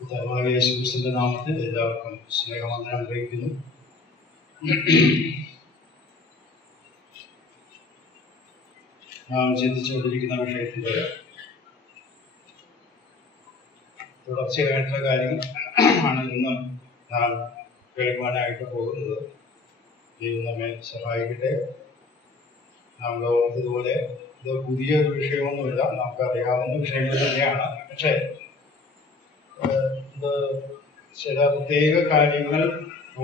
കർത്താവായ യേശുക്രിസ്തുവിന്റെ നാമത്തിൽ എല്ലാവർക്കും സ്നേഹവന്ദനം അറിയിക്കുന്നു. നാം ചിന്തിച്ചുകൊണ്ടിരിക്കുന്ന വിഷയത്തിന്റെ തുടർച്ചയായിട്ടുള്ള കാര്യങ്ങൾ ആണ് ഇന്ന് നാം കേൾക്കുവാനായിട്ട് പോകുന്നത്. ദൈവം നമ്മെ സഹായിക്കട്ടെ. നാം ഓർത്തതുപോലെ ഇത് പുതിയൊരു വിഷയമൊന്നുമില്ല, നമുക്ക് അറിയാവുന്ന വിഷയങ്ങൾ തന്നെയാണ്. പക്ഷേ ചില പ്രത്യേക കാര്യങ്ങൾ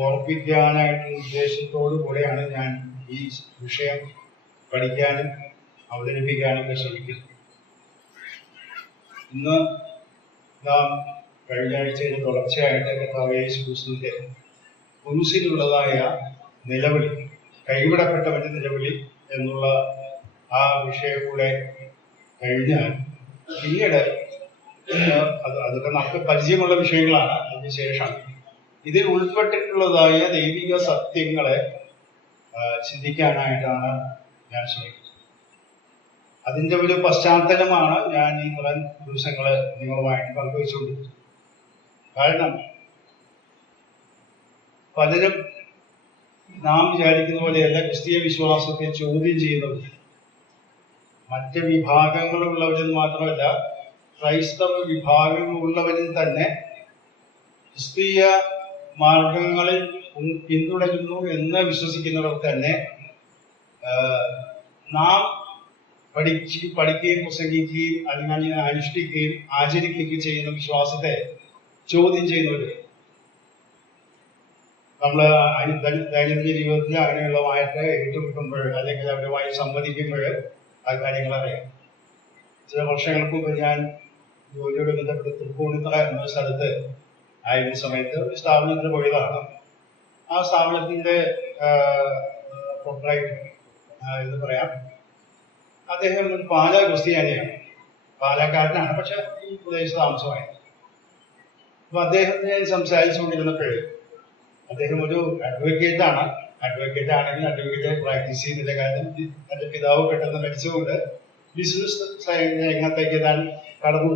ഓർപ്പിക്കാനായിട്ടുള്ള ഉദ്ദേശത്തോടു കൂടെയാണ് ഞാൻ ഈ വിഷയം പഠിക്കാനും അവതരിപ്പിക്കാനൊക്കെ ശ്രമിക്കുന്നത്. ഇന്ന് നാം കഴിഞ്ഞ ആഴ്ചയിൽ തുടർച്ചയായിട്ട് കർത്താവായ യേശുക്രിസ്തുവിന്റെ കുരിശിലുള്ളതായ നിലവിളി, കൈവിടപ്പെട്ടവന്റെ നിലവിളി എന്നുള്ള ആ വിഷയം കൂടെ കഴിഞ്ഞാൽ പിന്നീട് അതൊക്കെ നമുക്ക് പരിചയമുള്ള വിഷയങ്ങളാണ്. അതിനുശേഷം ഇതിൽ ഉൾപ്പെട്ടിട്ടുള്ളതായ ദൈവിക സത്യങ്ങളെ ചിന്തിക്കാനായിട്ടാണ് ഞാൻ ശ്രമിക്കുന്നത്. അതിൻ്റെ ഒരു പശ്ചാത്തലമാണ് ഞാൻ ഈ കുറേ ദിവസങ്ങള് നിങ്ങളുമായിട്ട് പങ്കുവച്ചുകൊണ്ടിരിക്കുന്നത്. കാരണം പലരും നാം വിചാരിക്കുന്ന പോലെയല്ല ക്രിസ്തീയ വിശ്വാസത്തെ ചോദ്യം ചെയ്യുന്നത്. മറ്റ് വിഭാഗങ്ങളുള്ളവരിൽ മാത്രമല്ല, ക്രൈസ്തവ വിഭാഗങ്ങളുള്ളവരിൽ തന്നെ ക്രിസ്തീയ മാർഗങ്ങളിൽ പിന്തുടരുന്നു എന്ന് വിശ്വസിക്കുന്നവർ തന്നെ നാം പഠിക്കുകയും പ്രസംഗിക്കുകയും അല്ലെങ്കിൽ അനുഷ്ഠിക്കുകയും ആചരിക്കുകയും ചെയ്യുന്ന വിശ്വാസത്തെ ചോദ്യം ചെയ്യുന്നവർ. നമ്മൾ ദൈനംദിന ജീവിതത്തിൽ അങ്ങനെയുള്ളതായിട്ട് ഏറ്റുമുട്ടുമ്പോൾ അല്ലെങ്കിൽ അവരുമായി സംവദിക്കുമ്പോൾ ആ കാര്യങ്ങൾ അറിയാം. ചില വർഷങ്ങൾക്ക് മുമ്പ് ഞാൻ ജോലിയോട് ബന്ധപ്പെട്ട് തൃപ്പൂണിത്തുറ എന്ന സ്ഥലത്ത് ആയിരുന്ന സമയത്ത് ഒരു സ്ഥാപനത്തിൽ പോയതാണ്. ആ സ്ഥാപനത്തിന്റെ പ്രൊപ്പറേറ്റർ എന്ന് പറയാം, അദ്ദേഹം ഒരു പാലാ ക്രിസ്ത്യാനിയാണ്, പാലക്കാരനാണ്, പക്ഷെ ഈ പ്രദേശത്ത് താമസമായി. അപ്പൊ അദ്ദേഹത്തെ സംസാരിച്ചുകൊണ്ടിരുന്നപ്പോൾ അദ്ദേഹം ഒരു അഡ്വക്കേറ്റ് ആണെങ്കിൽ അഡ്വക്കേറ്റ് പ്രാക്ടീസ് ചെയ്യുന്നില്ല. കാരണം തന്റെ പിതാവ് പെട്ടെന്ന് മരിച്ചുകൊണ്ട് ബിസിനസ് രംഗത്തേക്ക് താൻ കടന്നു.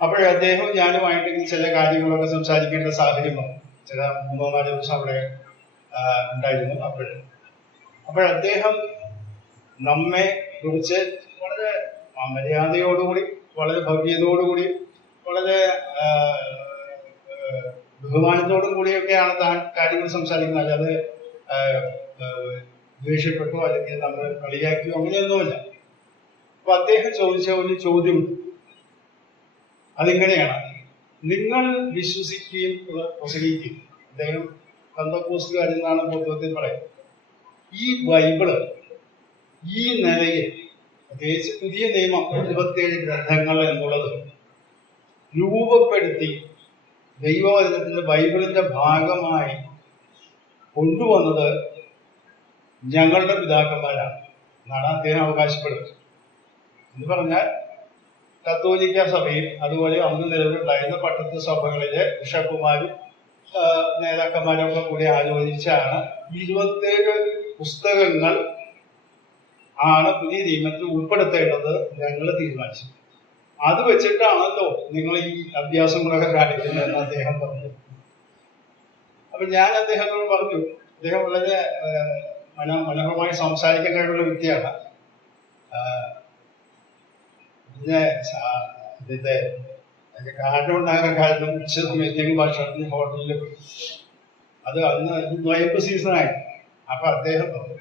അപ്പോഴേ അദ്ദേഹം ഞാനുമായിട്ട് ചില കാര്യങ്ങളൊക്കെ സംസാരിക്കേണ്ട സാഹചര്യം വന്നു. ചില 3-4 ദിവസം അവിടെ ഉണ്ടായിരുന്നു. അപ്പോഴദ്ദേഹം നമ്മെ കുറിച്ച് വളരെ മര്യാദയോടുകൂടി, വളരെ ഭവ്യതയോടുകൂടി, വളരെ ബഹുമാനത്തോടും കൂടിയൊക്കെയാണ് താൻ കാര്യങ്ങൾ സംസാരിക്കുന്നത്. അല്ലാതെ ദേഷ്യപ്പെട്ടോ അല്ലെങ്കിൽ നമ്മൾ കളിയാക്കിയോ അങ്ങനെയൊന്നുമില്ല. അപ്പൊ അദ്ദേഹം ചോദിച്ച ഒരു ചോദ്യം അതിങ്ങനെയാണ്: നിങ്ങൾ വിശ്വസിക്കുകയും പ്രസംഗിക്കുകയും, അദ്ദേഹം പെന്തക്കോസ്തുകാരെന്നാണ് പൊതുവത്തിൽ പറയുന്നത്, ഈ ബൈബിള് ഈ നിലയിൽ പ്രത്യേകിച്ച് പുതിയ നിയമം 27 ഗ്രന്ഥങ്ങൾ എന്നുള്ളത് രൂപപ്പെടുത്തി ദൈവവചനത്തിന്റെ ബൈബിളിന്റെ ഭാഗമായി കൊണ്ടുവന്നത് ഞങ്ങളുടെ പിതാക്കന്മാരാണ് എന്നാണ് അദ്ദേഹം അവകാശപ്പെടുന്നത്. എന്ന് പറഞ്ഞാൽ കത്തോലിക്ക സഭയിൽ അതുപോലെ അന്ന് നിലവിലുണ്ടായിരുന്ന പട്ടത്ത് സഭകളിലെ ബിഷപ്പുമാരും നേതാക്കന്മാരും ഒക്കെ കൂടി ആലോചിച്ചാണ് 27 പുസ്തകങ്ങൾ ആണ് പുതിയ നിയമത്തിൽ ഉൾപ്പെടുത്തേണ്ടത് ഞങ്ങൾ തീരുമാനിച്ചു. അത് വെച്ചിട്ടാണല്ലോ നിങ്ങൾ ഈ അഭ്യാസങ്ങളൊക്കെ കാണിക്കുന്നതെന്ന് അദ്ദേഹം പറഞ്ഞു. അപ്പൊ ഞാൻ അദ്ദേഹത്തോട് പറഞ്ഞു, അദ്ദേഹം വളരെ മനോഹരമായി സംസാരിക്കാൻ കഴിവുള്ള വ്യക്തിയാണ്. പിന്നെ ഇതിന്റെ കാരണം ഉണ്ടാകുന്ന കാലത്തും ഉച്ചസമയത്തേക്കും ഭക്ഷണത്തിന് ഹോട്ടലിൽ പോയി. അത് അന്ന് നൊയമ്പ് സീസണായി. അപ്പൊ അദ്ദേഹം പറഞ്ഞു,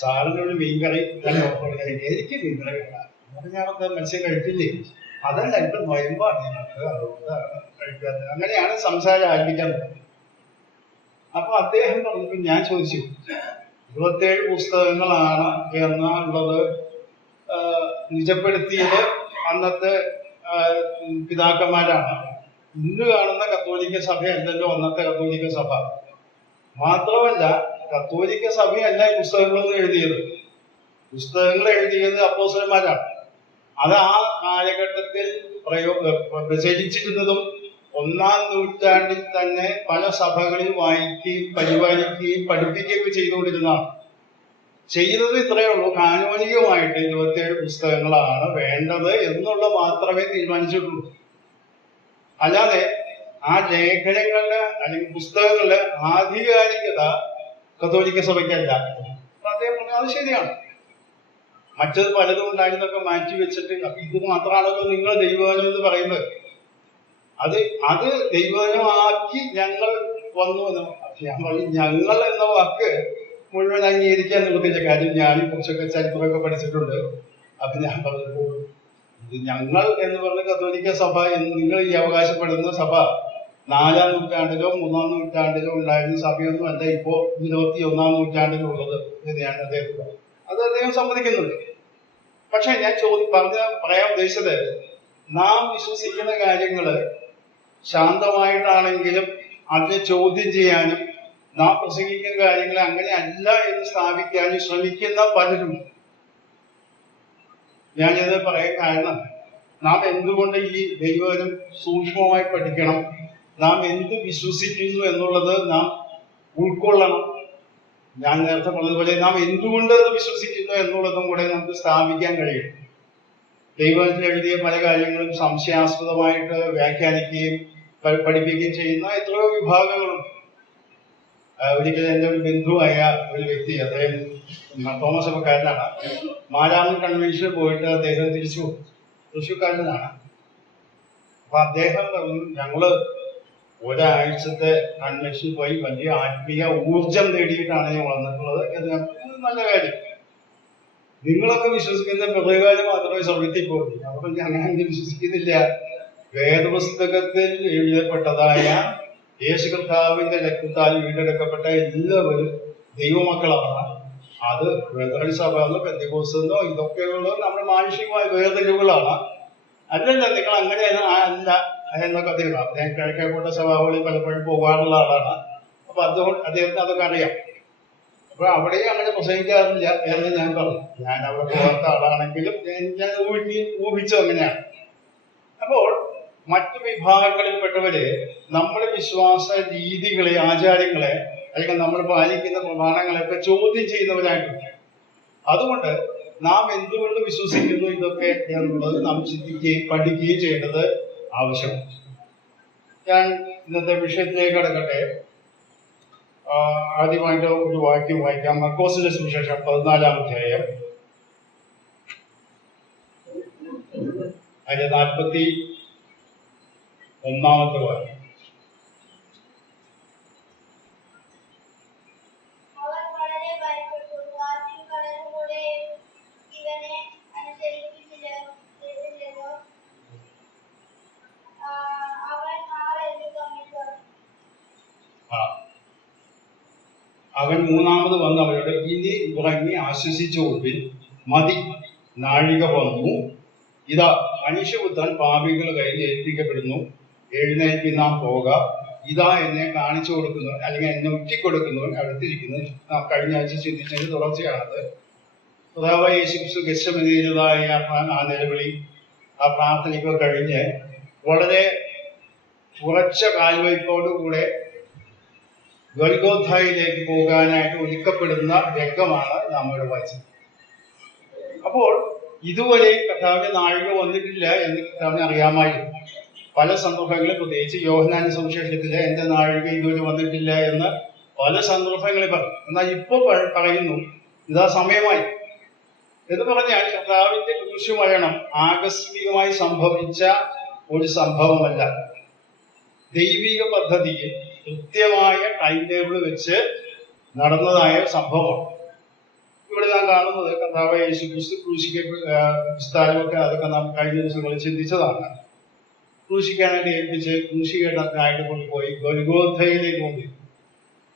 സാറിനൊരു മീൻകറി തന്നെ ഓഫർ ചെയ്ത്, എനിക്ക് മീൻകറി വേണ്ട. ഞാനൊക്കെ മത്സ്യം കഴിക്കില്ലേ, അതല്ല ഇപ്പൊ നൊയമ്പാണ് ഞങ്ങൾക്ക്, അതുകൊണ്ടാണ് കഴിക്കാത്തത്. അങ്ങനെയാണ് സംസാരം ആരംഭിക്കാൻ തുടങ്ങി. അപ്പൊ അദ്ദേഹം പറഞ്ഞപ്പോൾ ഞാൻ ചോദിച്ചു, 27 പുസ്തകങ്ങളാണ് എന്നുള്ളത് നിജപ്പെടുത്തിയത് അന്നത്തെ പിതാക്കന്മാരാണ്. ഇന്ന് കാണുന്ന കത്തോലിക്ക സഭയല്ലല്ലോ അന്നത്തെ കത്തോലിക്ക സഭ. മാത്രമല്ല, കത്തോലിക്ക സഭയല്ല ഈ പുസ്തകങ്ങളൊന്നും എഴുതിയത്. പുസ്തകങ്ങൾ എഴുതിയത് അപ്പോസ്തലന്മാരാണ്. അത് ആ കാലഘട്ടത്തിൽ പ്രചരിച്ചിരുന്നതും 1-ാം നൂറ്റാണ്ടിൽ തന്നെ പല സഭകളിൽ വായിക്കുകയും പരിപാലിക്കുകയും പഠിപ്പിക്കുകയൊക്കെ ചെയ്തുകൊണ്ടിരുന്നതാണ്. ചെയ്തത് ഇത്രയേ ഉള്ളൂ, കാനോനികമായിട്ട് 27 പുസ്തകങ്ങളാണ് വേണ്ടത് എന്നുള്ള മാത്രമേ തീരുമാനിച്ചിട്ടുള്ളൂ. അല്ലാതെ ആ ലേഖനങ്ങളുടെ അല്ലെങ്കിൽ പുസ്തകങ്ങളുടെ ആധികാരികത കത്തോലിക്ക സഭയ്ക്കല്ല. അദ്ദേഹം പറഞ്ഞു അത് ശരിയാണ്. മറ്റത് പലതും ഉണ്ടായിരുന്നൊക്കെ മാറ്റി വെച്ചിട്ട് ഇത് മാത്രമാണല്ലോ നിങ്ങൾ ദൈവവചനം എന്ന് പറയുന്നത്. അത് ദൈവവചനമാക്കി ഞങ്ങൾ വന്നു എന്ന് ഞാൻ പറയും. ഞങ്ങൾ എന്ന വാക്ക് മുഴുവൻ അംഗീകരിക്കാൻ നിർത്തില്ല. കാര്യം ഞാനും കുറച്ചൊക്കെ ചരിത്രമൊക്കെ പഠിച്ചിട്ടുണ്ട്. അപ്പൊ ഞാൻ പറഞ്ഞു, ഇത് ഞങ്ങൾ എന്ന് പറഞ്ഞ കത്തോലിക്ക സഭ എന്ന് നിങ്ങൾ ഈ അവകാശപ്പെടുന്ന സഭ 4-ാം നൂറ്റാണ്ടിലോ 3-ാം നൂറ്റാണ്ടിലോ ഉണ്ടായിരുന്ന സഭയൊന്നും അല്ല ഇപ്പോ 21-ാം നൂറ്റാണ്ടിലുള്ളത് എന്ന് അദ്ദേഹം സമ്മതിക്കുന്നുണ്ട്. പക്ഷെ ഞാൻ പറയാൻ ഉദ്ദേശിച്ചത്, നാം വിശ്വസിക്കുന്ന കാര്യങ്ങള് ശാന്തമായിട്ടാണെങ്കിലും അതിനെ ചോദ്യം ചെയ്യാനും നാം പ്രസംഗിക്കുന്ന കാര്യങ്ങൾ അങ്ങനെ അല്ല എന്ന് സ്ഥാപിക്കാനും ശ്രമിക്കുന്ന പലരും. ഞാനിത് പറയാൻ കാരണം, നാം എന്തുകൊണ്ട് ഈ ദൈവവചനം സൂക്ഷ്മമായി പഠിക്കണം, നാം എന്ത് വിശ്വസിക്കുന്നു എന്നുള്ളത് നാം ഉൾക്കൊള്ളണം. ഞാൻ നേരത്തെ പറഞ്ഞതുപോലെ നാം എന്തുകൊണ്ട് അത് വിശ്വസിക്കുന്നു എന്നുള്ളതും കൂടെ നമുക്ക് സ്ഥാപിക്കാൻ കഴിയും. ദൈവത്തിൽ എഴുതിയ പല കാര്യങ്ങളും സംശയാസ്പദമായിട്ട് വ്യാഖ്യാനിക്കുകയും പഠിപ്പിക്കുകയും ചെയ്യുന്ന എത്രയോ വിഭാഗങ്ങളുണ്ട്. ഒരിക്കലും എൻ്റെ ഒരു ബന്ധുവായ ഒരു വ്യക്തി, അദ്ദേഹം തോമസ് സഭക്കാരനാണ്. 4-ാം കൺവെൻഷന് പോയിട്ട് അദ്ദേഹം തിരിച്ചു തൃശ്ശൂർക്കാരനാണ്. അപ്പൊ അദ്ദേഹം പറഞ്ഞു, ഞങ്ങള് ഒരാഴ്ചത്തെ കൺവെൻഷൻ പോയി വലിയ ആത്മീയ ഊർജം നേടിയിട്ടാണ് ഞാൻ വന്നിട്ടുള്ളത്. നല്ല കാര്യം. നിങ്ങളൊക്കെ വിശ്വസിക്കുന്ന പ്രത്യേകാലം മാത്രമേ സ്വർഗത്തിൽ പോകുള്ളൂ. അപ്പൊ ഞാൻ അങ്ങനെ വിശ്വസിക്കുന്നില്ല. വേദപുസ്തകത്തിൽ എഴുതപ്പെട്ടതായ യേശു കർത്താവിന്റെ രക്തത്താൽ വീണ്ടെടുക്കപ്പെട്ട എല്ലാവരും ദൈവമക്കളാണ്. അത് ബ്രദറൻ സഭ എന്നോ പെന്തക്കോസ്തെന്നോ ഇതൊക്കെയുള്ള നമ്മുടെ മാനുഷികമായ വേർതിരിവുകളാണ്. അല്ലല്ല, നിങ്ങൾ അങ്ങനെ അല്ല എന്നൊക്കെ അദ്ദേഹം കിഴക്കേക്കോട്ട സഭകളിൽ പലപ്പോഴും പോകാറുള്ള ആളാണ്. അപ്പൊ അതുകൊണ്ട് അദ്ദേഹത്തിന് അതൊക്കെ അറിയാം. അപ്പൊ അവിടെയും അങ്ങനെ പ്രസംഗിക്കാറില്ല എന്ന് ഞാൻ പറഞ്ഞു. ഞാൻ അവിടെ പോകാത്ത ആളാണെങ്കിലും ഞാൻ ഊഹിച്ചു അങ്ങനെയാണ്. അപ്പോൾ മറ്റു വിഭാഗങ്ങളിൽപ്പെട്ടവര് നമ്മുടെ വിശ്വാസ രീതികളെ, ആചാരങ്ങളെ, അല്ലെങ്കിൽ നമ്മൾ പാലിക്കുന്ന പ്രമാണങ്ങളെയൊക്കെ ചോദ്യം ചെയ്യുന്നവരായിട്ടുണ്ട്. അതുകൊണ്ട് നാം എന്തുകൊണ്ട് വിശ്വസിക്കുന്നു ഇതൊക്കെ എന്നുള്ളത് നാം ചിന്തിക്കുകയും പഠിക്കുകയും ചെയ്യേണ്ടത് ആവശ്യമാണ്. ഞാൻ ഇന്നത്തെ വിഷയത്തിലേക്ക് കടക്കട്ടെ. ആദ്യമായിട്ട് ഒരു വാക്യം വായിക്കാം. മർക്കോസിന്റെ സുവിശേഷം 14-ാം അധ്യായം അതിന്റെ 41-ാമത്തെ വാക്യം. അവൻ മൂന്നാമത് വന്ന് അവരോട്, ഇനി ഉറങ്ങി ആശ്വസിച്ചുകൊള്ളുവിൻ, മതി, നാഴിക വന്നു, ഇതാ മനുഷ്യപുത്രൻ പാപികളുടെ കയ്യിൽ ഏൽപ്പിക്കപ്പെടുന്നു, എഴുന്നേൽപ്പി നാം പോക, ഇതാ എന്നെ കാണിച്ചു കൊടുക്കുന്നവൻ അല്ലെങ്കിൽ എന്നെ ഉറ്റിക്കൊടുക്കുന്നവൻ അടുത്തിരിക്കുന്നത്. നാം കഴിഞ്ഞ ആഴ്ച ചിന്തിച്ചതിന്റെ തുടർച്ചയാണത്. കർത്താവായ യേശുക്രിസ്തു ഗെത്സമനിയിലുള്ളതായ ആ നിലവിളി, ആ പ്രാർത്ഥനയൊക്കെ കഴിഞ്ഞ് വളരെ ഉറച്ച കാൽവയ്പോടുകൂടെ ഗൊൽഗോഥായിലേക്ക് പോകാനായിട്ട് ഒരുക്കപ്പെടുന്ന രംഗമാണ് നാം ഇവിടെ വായിച്ചത്. അപ്പോൾ ഇതുവരെ കർത്താവിന്റെ നാഴിക വന്നിട്ടില്ല എന്ന് കർത്താവിനെ അറിയാമായിരുന്നു. പല സന്ദർഭങ്ങളിൽ, പ്രത്യേകിച്ച് യോഹന്നാന്റെ സുവിശേഷത്തില് എന്റെ നാഴിക ഇതുവരെ വന്നിട്ടില്ല എന്ന് പല സന്ദർഭങ്ങളിൽ പറഞ്ഞു. എന്നാൽ ഇപ്പൊ പറയുന്നു ഇതാ സമയമായി എന്ന് പറഞ്ഞാൽ കർത്താവിന്റെ കുരിശുമരണം ആകസ്മികമായി സംഭവിച്ച ഒരു സംഭവമല്ല. ദൈവിക പദ്ധതിയിൽ കൃത്യമായ ടൈം ടേബിൾ വെച്ച് നടന്നതായ സംഭവമാണ്. ഇവിടെ നാം കാണുന്നത് കർത്താവായ യേശുക്രിസ്തു ക്രൂശിക്കപ്പെട്ടാലൊക്കെ അതൊക്കെ നാം കഴിഞ്ഞ ദിവസങ്ങളിൽ ചിന്തിച്ചതാണ്. ക്രൂശിക്കാനായിട്ട് ഏൽപ്പിച്ച് ക്രൂശീകരണത്തിനായിട്ട് കൊണ്ടുപോയി ഗൊൽഗോഥയിലേക്ക് കൊണ്ടുപോയി,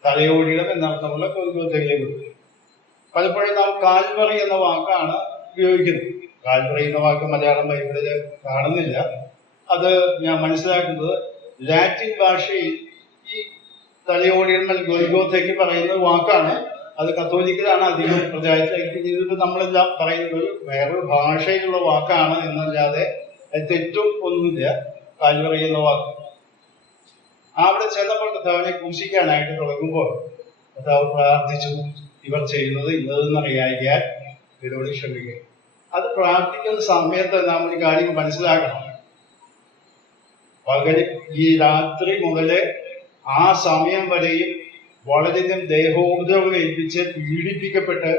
തലയോടിയിടം എന്നർത്ഥമുള്ള ഗൊൽഗോഥയിലേക്ക് കൊണ്ടുപോയി. പലപ്പോഴും നാം കാൽവറി എന്ന വാക്കാണ് ഉപയോഗിക്കുന്നത്. കാൽവറി എന്ന വാക്ക് മലയാളം ബൈബിളില് കാണുന്നില്ല. അത് ഞാൻ മനസ്സിലാക്കുന്നത് ലാറ്റിൻ ഭാഷയിൽ ഈ തലയോടിയിടം ഗൊൽഗോഥയ്ക്ക് പറയുന്ന വാക്കാണ്. അത് കത്തോലിക്കലാണ് അധികം പ്രചാരത്തിലേക്ക്. ഇതിട്ട് നമ്മളെല്ലാം പറയുന്നത് വേറൊരു ഭാഷയിലുള്ള വാക്കാണ് എന്നല്ലാതെ അത് തെറ്റും ഒന്നുമില്ല. കാൽവറി എന്ന വാക്ക് അവിടെ ചെന്നപ്പോൾ കർത്താവിനെ ക്രൂശിക്കാനായിട്ട് തുടങ്ങുമ്പോൾ കർത്താവ് പ്രാർത്ഥിച്ചു, ഇവർ ചെയ്യുന്നത് ഇന്നതെന്നറിയാൻ ഇവരോട് ക്ഷമിക്കുക. അത് പ്രാർത്ഥിക്കുന്ന സമയത്ത് നാം ഒരു കാര്യം മനസ്സിലാക്കണം. പകല് ഈ രാത്രി മുതല് ആ സമയം വരെയും വളരെയധികം ദേഹോപദ്രവം ഏൽപ്പിച്ച് പീഡിപ്പിക്കപ്പെട്ട്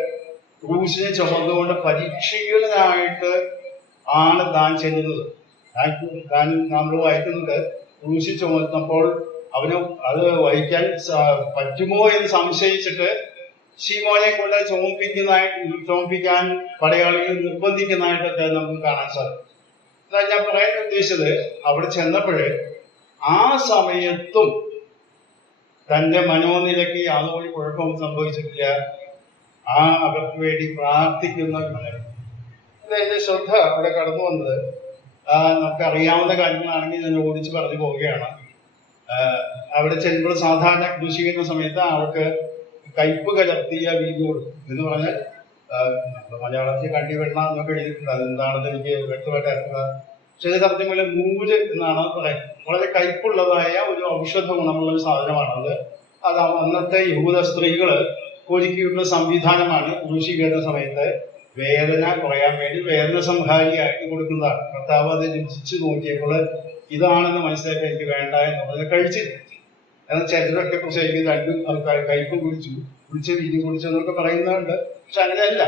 ക്രൂശിനെ ചുമന്നുകൊണ്ട് പരീക്ഷകനായിട്ട് ആണ് താൻ ചെല്ലുന്നത്. താൻ നമ്മൾ വായിക്കുന്നത് ക്രൂശി ചുമന്നപ്പോൾ അവന് അത് വഹിക്കാൻ പറ്റുമോ എന്ന് സംശയിച്ചിട്ട് ശിമോനെ കൊണ്ട് ചുമപ്പിക്കാൻ പടയാളികൾ നിർബന്ധിക്കുന്നതായിട്ടൊക്കെ നമുക്ക് കാണാൻ സാധിക്കും. എന്നാൽ ഞാൻ പറയാൻ ഉദ്ദേശിച്ചത്, അവിടെ ചെന്നപ്പോഴേ ആ സമയത്തും തന്റെ മനോനിലയ്ക്ക് യാതൊരു കുഴപ്പവും സംഭവിച്ചിട്ടില്ല. ആ അവർക്ക് വേണ്ടി പ്രാർത്ഥിക്കുന്ന എന്റെ ശ്രദ്ധ അവിടെ കടന്നു വന്നത്, നമുക്ക് അറിയാവുന്ന കാര്യങ്ങളാണെങ്കിൽ ഞാൻ ഓടിച്ച് പറഞ്ഞു പോവുകയാണ്. അവിടെ ചെല്ലുമ്പോൾ സാധാരണ കൃഷിക്കുന്ന സമയത്ത് അവർക്ക് കയ്പ് കലർത്തിയ വീഞ്ഞോട് എന്ന് പറഞ്ഞാൽ മലയാളത്തിൽ കണ്ടിവെണ്ണ എന്നൊക്കെ എഴുതിയിട്ടുണ്ട്. അതെന്താണെന്ന് എനിക്ക് വ്യക്തമായിട്ട് അറിയുക. പക്ഷേ തരത്തിൽ പോലെ നൂല് എന്നാണ് പറയുന്നത്. വളരെ കയ്പുള്ളതായ ഒരു ഔഷധ ഗുണമുള്ള ഒരു സാധനമാണത്. അത് അന്നത്തെ യഹൂദ സ്ത്രീകള് ഒരുക്കിയിട്ടുള്ള സംവിധാനമാണ് കൃഷി കേട്ട സമയത്ത് വേദന കുറയാൻ വേണ്ടി വേദന സംഹാരിയായിട്ട് കൊടുക്കുന്നതാണ്. കർത്താവ് അത് രുചിച്ച് നോക്കിയപ്പോൾ ഇതാണെന്ന് മനസ്സിലാക്കി എനിക്ക് വേണ്ട എന്നുള്ളത് കഴിച്ചില്ല. എന്നാൽ ചിലരൊക്കെ കുറിച്ച് എനിക്ക് രണ്ടു ആൾക്കാർ കയ്പ് കുടിച്ച് വീതി കുടിച്ചു എന്നൊക്കെ പറയുന്നുണ്ട്. പക്ഷെ അങ്ങനെയല്ല,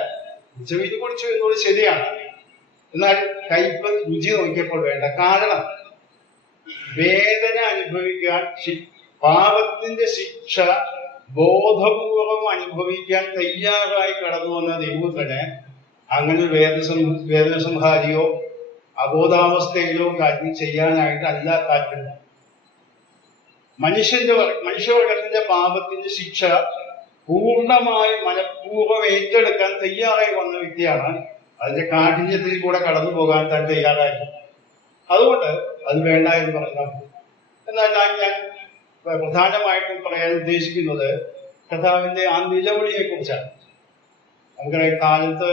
കുടിച്ച വീതി കുടിച്ചു എന്നുള്ളത് ശരിയാണ്. എന്നാൽ കയ്പ് രുചി നോക്കിയപ്പോൾ വേണ്ട. കാരണം വേദന അനുഭവിക്കാൻ, പാപത്തിന്റെ ശിക്ഷ ബോധപൂർവം അനുഭവിക്കാൻ തയ്യാറായി കടന്നു വന്ന ദൈവത്തിന് അങ്ങനെ വേദന സംഹാരിയോ അബോധാവസ്ഥയിലോ കാര്യം ചെയ്യാനായിട്ടല്ല താല്പര്യം. മനുഷ്യവർഗത്തിന്റെ പാപത്തിന്റെ ശിക്ഷ പൂർണ്ണമായി മനഃപൂർവ്വം ഏറ്റെടുക്കാൻ തയ്യാറായി വന്ന വ്യക്തിയാണ് അതിന്റെ കാഠിന്യത്തിൽ കൂടെ കടന്നു പോകാൻ താൻ തയ്യാറായി. അതുകൊണ്ട് അത് വേണ്ട എന്ന് പറഞ്ഞാൽ. എന്നാൽ ഞാൻ പ്രധാനമായിട്ടും പറയാൻ ഉദ്ദേശിക്കുന്നത് കർത്താവിന്റെ ആ നിലവിളിയെ കുറിച്ചാണ്. നമുക്കറിയാം, കാലത്ത്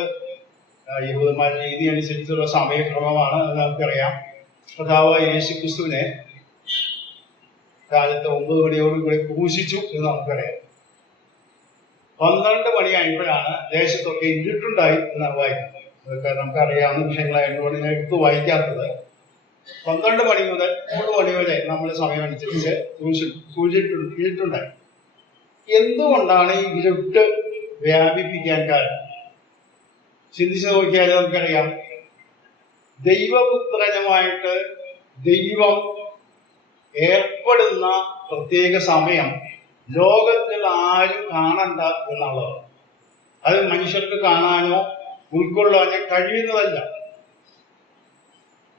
യഹൂദന്മാരുടെ രീതി അനുസരിച്ചുള്ള സമയക്രമമാണ് എന്ന് നമുക്കറിയാം. കർത്താവ് യേശുക്രിസ്തുവിനെ കാലത്ത് 9 മണിയോടുകൂടി ക്രൂശിച്ചു എന്ന് നമുക്കറിയാം. 12 മണിയായപ്പോഴാണ് ദേശത്തൊക്കെ ഇരുട്ടുണ്ടായി എന്നാണ് വായിക്കുന്നത്. അതൊക്കെ നമുക്കറിയാവുന്ന വിഷയങ്ങളായതുകൊണ്ട് ഞാൻ എടുത്ത് വായിക്കാത്തത്. 12 മണി മുതൽ 3 മണി വരെ നമ്മുടെ സമയം അനുസരിച്ച് ഇരുട്ടുണ്ടായി. എന്തുകൊണ്ടാണ് ഈ ഇരുട്ട് വ്യാപിപ്പിക്കാൻ കാരണം? ചിന്തിച്ചു നോക്കിയാൽ നമുക്കറിയാം, ദൈവപുത്രനുമായിട്ട് ദൈവം ഏർപ്പെടുന്ന പ്രത്യേക സമയം ലോകത്തിൽ ആരും കാണണ്ട എന്നുള്ളത്. അത് മനുഷ്യർക്ക് കാണാനോ ഉൾക്കൊള്ളാനോ കഴിയുന്നതല്ല.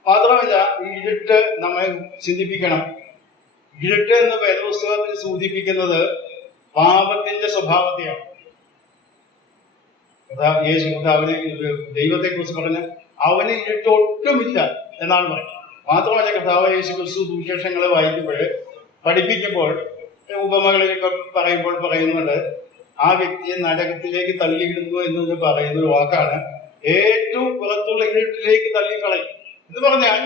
മാത്രമല്ല, ഈ ഇരുട്ട് നമ്മെ ചിന്തിപ്പിക്കണം. ഇരുട്ട് എന്ന് വേദപുസ്തകത്തിൽ സൂചിപ്പിക്കുന്നത് പാപത്തിന്റെ സ്വഭാവത്തെയാണ്. യേശു കർത്താവിനെ ദൈവത്തെ കുറിച്ച് പറഞ്ഞ് അവന് ഇരുട്ട് ഒട്ടുമില്ല എന്നാണ് പറയുന്നത്. മാത്രമല്ല, കർത്താവ് യേശു ക്രിസ്തു സുവിശേഷങ്ങളെ വായിക്കുമ്പോൾ പഠിപ്പിക്കുമ്പോൾ ഉപമകളിലൊക്കെ പറയുന്നുണ്ട്, ആ വ്യക്തിയെ നരകത്തിലേക്ക് തള്ളിയിടുന്നു എന്ന് പറയുന്ന ഒരു വാക്കാണ്. ഏറ്റവും പുറത്തുള്ള ഇരുട്ടിലേക്ക് തള്ളിക്കളയും എന്ന് പറഞ്ഞാൽ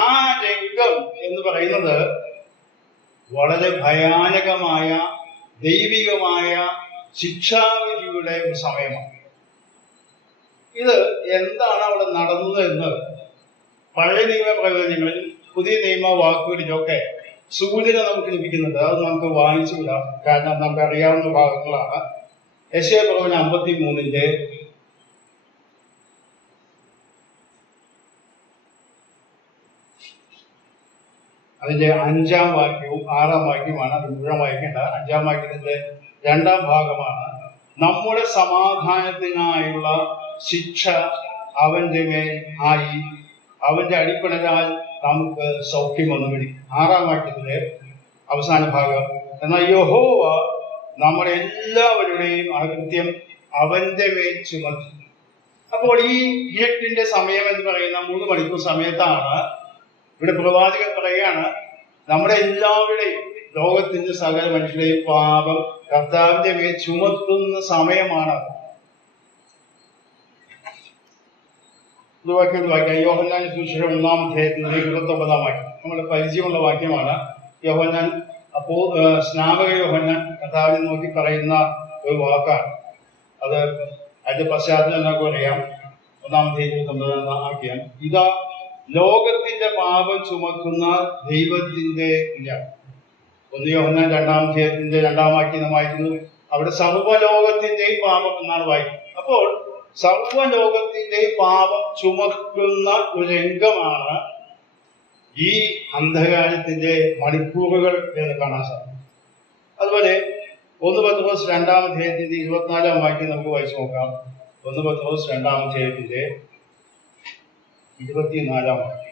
ആ രംഗം എന്ന് പറയുന്നത് വളരെ ഭയാനകമായ ദൈവികമായ ശിക്ഷാവിധിയുടെ ഒരു സമയമാണ്. ഇത് എന്താണ് അവിടെ നടന്നത് എന്ന് പഴയ നിയമ പ്രവചനങ്ങളിൽ പുതിയ നിയമ വാക്കുകളിലൊക്കെ സൂചന നമുക്ക് ലഭിക്കുന്നുണ്ട്. അത് നമുക്ക് വായിച്ചു വിടാം, കാരണം നമുക്ക് അറിയാവുന്ന ഭാഗങ്ങളാണ്. യെശയ്യാ പ്രവചനം 53 അതിന്റെ 5-ാം വാക്യവും 6-ാം വാക്യവുമാണ്. അത് മുഴുവൻ വായിക്കേണ്ട. 5-ാം വാക്യത്തിന്റെ 2-ാം ഭാഗമാണ്. നമ്മുടെ സമാധാനത്തിനായുള്ള ശിക്ഷ അവന്റെ മേൽ ആയി, അവന്റെ അടിപ്പിണരാൽ നമുക്ക് സൗഖ്യം വന്നു പിടിക്കും. 6-ാം വാക്യത്തിലെ അവസാന ഭാഗം. എന്നാൽ യഹോവ നമ്മുടെ എല്ലാവരുടെയും അകൃത്യം അവന്റെ മേൽ ചുമത്തി. അപ്പോൾ ഈ ഇരുട്ടിന്റെ സമയം എന്ന് പറയുന്ന 3 മണിക്കൂർ സമയത്താണ് ഇവിടെ പ്രവാചകൻ പറയുകയാണ്, നമ്മുടെ എല്ലാവരുടെയും, ലോകത്തിന്റെ സകല മനുഷ്യരുടെയും പാപം കർത്താവിന്റെ മേൽ ചുമത്തുന്ന സമയമാണ്. വാക്യം യോഹന്നാൻ സുവിശേഷം 1-ാം അധ്യായത്തിന്റെ 29-ാം വാക്യം നമ്മുടെ പരിചയമുള്ള വാക്യമാണ്. യോഹന്നാൻ സ്നാപക യോഹന്നാൻ കർത്താവിനെ നോക്കി പറയുന്ന ഒരു വാക്കാണ്. അത് അതിന്റെ പശ്ചാത്തലം എന്നൊക്കെ അറിയാം. 1-ാം അധ്യായം 29-ാം വാക്യം. ഇതാ ലോകത്തിന്റെ പാപം ചുമക്കുന്ന ദൈവത്തിന്റെ ഇല്ല. 1 യോഹന്നാൻ 2-ാം അധ്യായത്തിന്റെ 2-ാം വാക്യം വായിക്കുന്നു. അവിടെ സർവ്വലോകത്തിന്റെയും പാപം എന്നാണ് വായിക്കുന്നത്. അപ്പോൾ സർവ്വലോകത്തിന്റെയും പാപം ചുമക്കുന്ന ഒരു രംഗമാണ് ഈ അന്ധകാരത്തിന്റെ മണിക്കൂറുകൾ എന്ന് കാണാൻ സാധിക്കും. അതുപോലെ 1 പത്രോസ് 2-ാം അധ്യായത്തിന്റെ 24-ാം വാക്യം നമുക്ക് വായിച്ചു നോക്കാം. 1 പത്രോസ് 2-ാം അധ്യായത്തിന്റെ 24-ാം വാക്യം.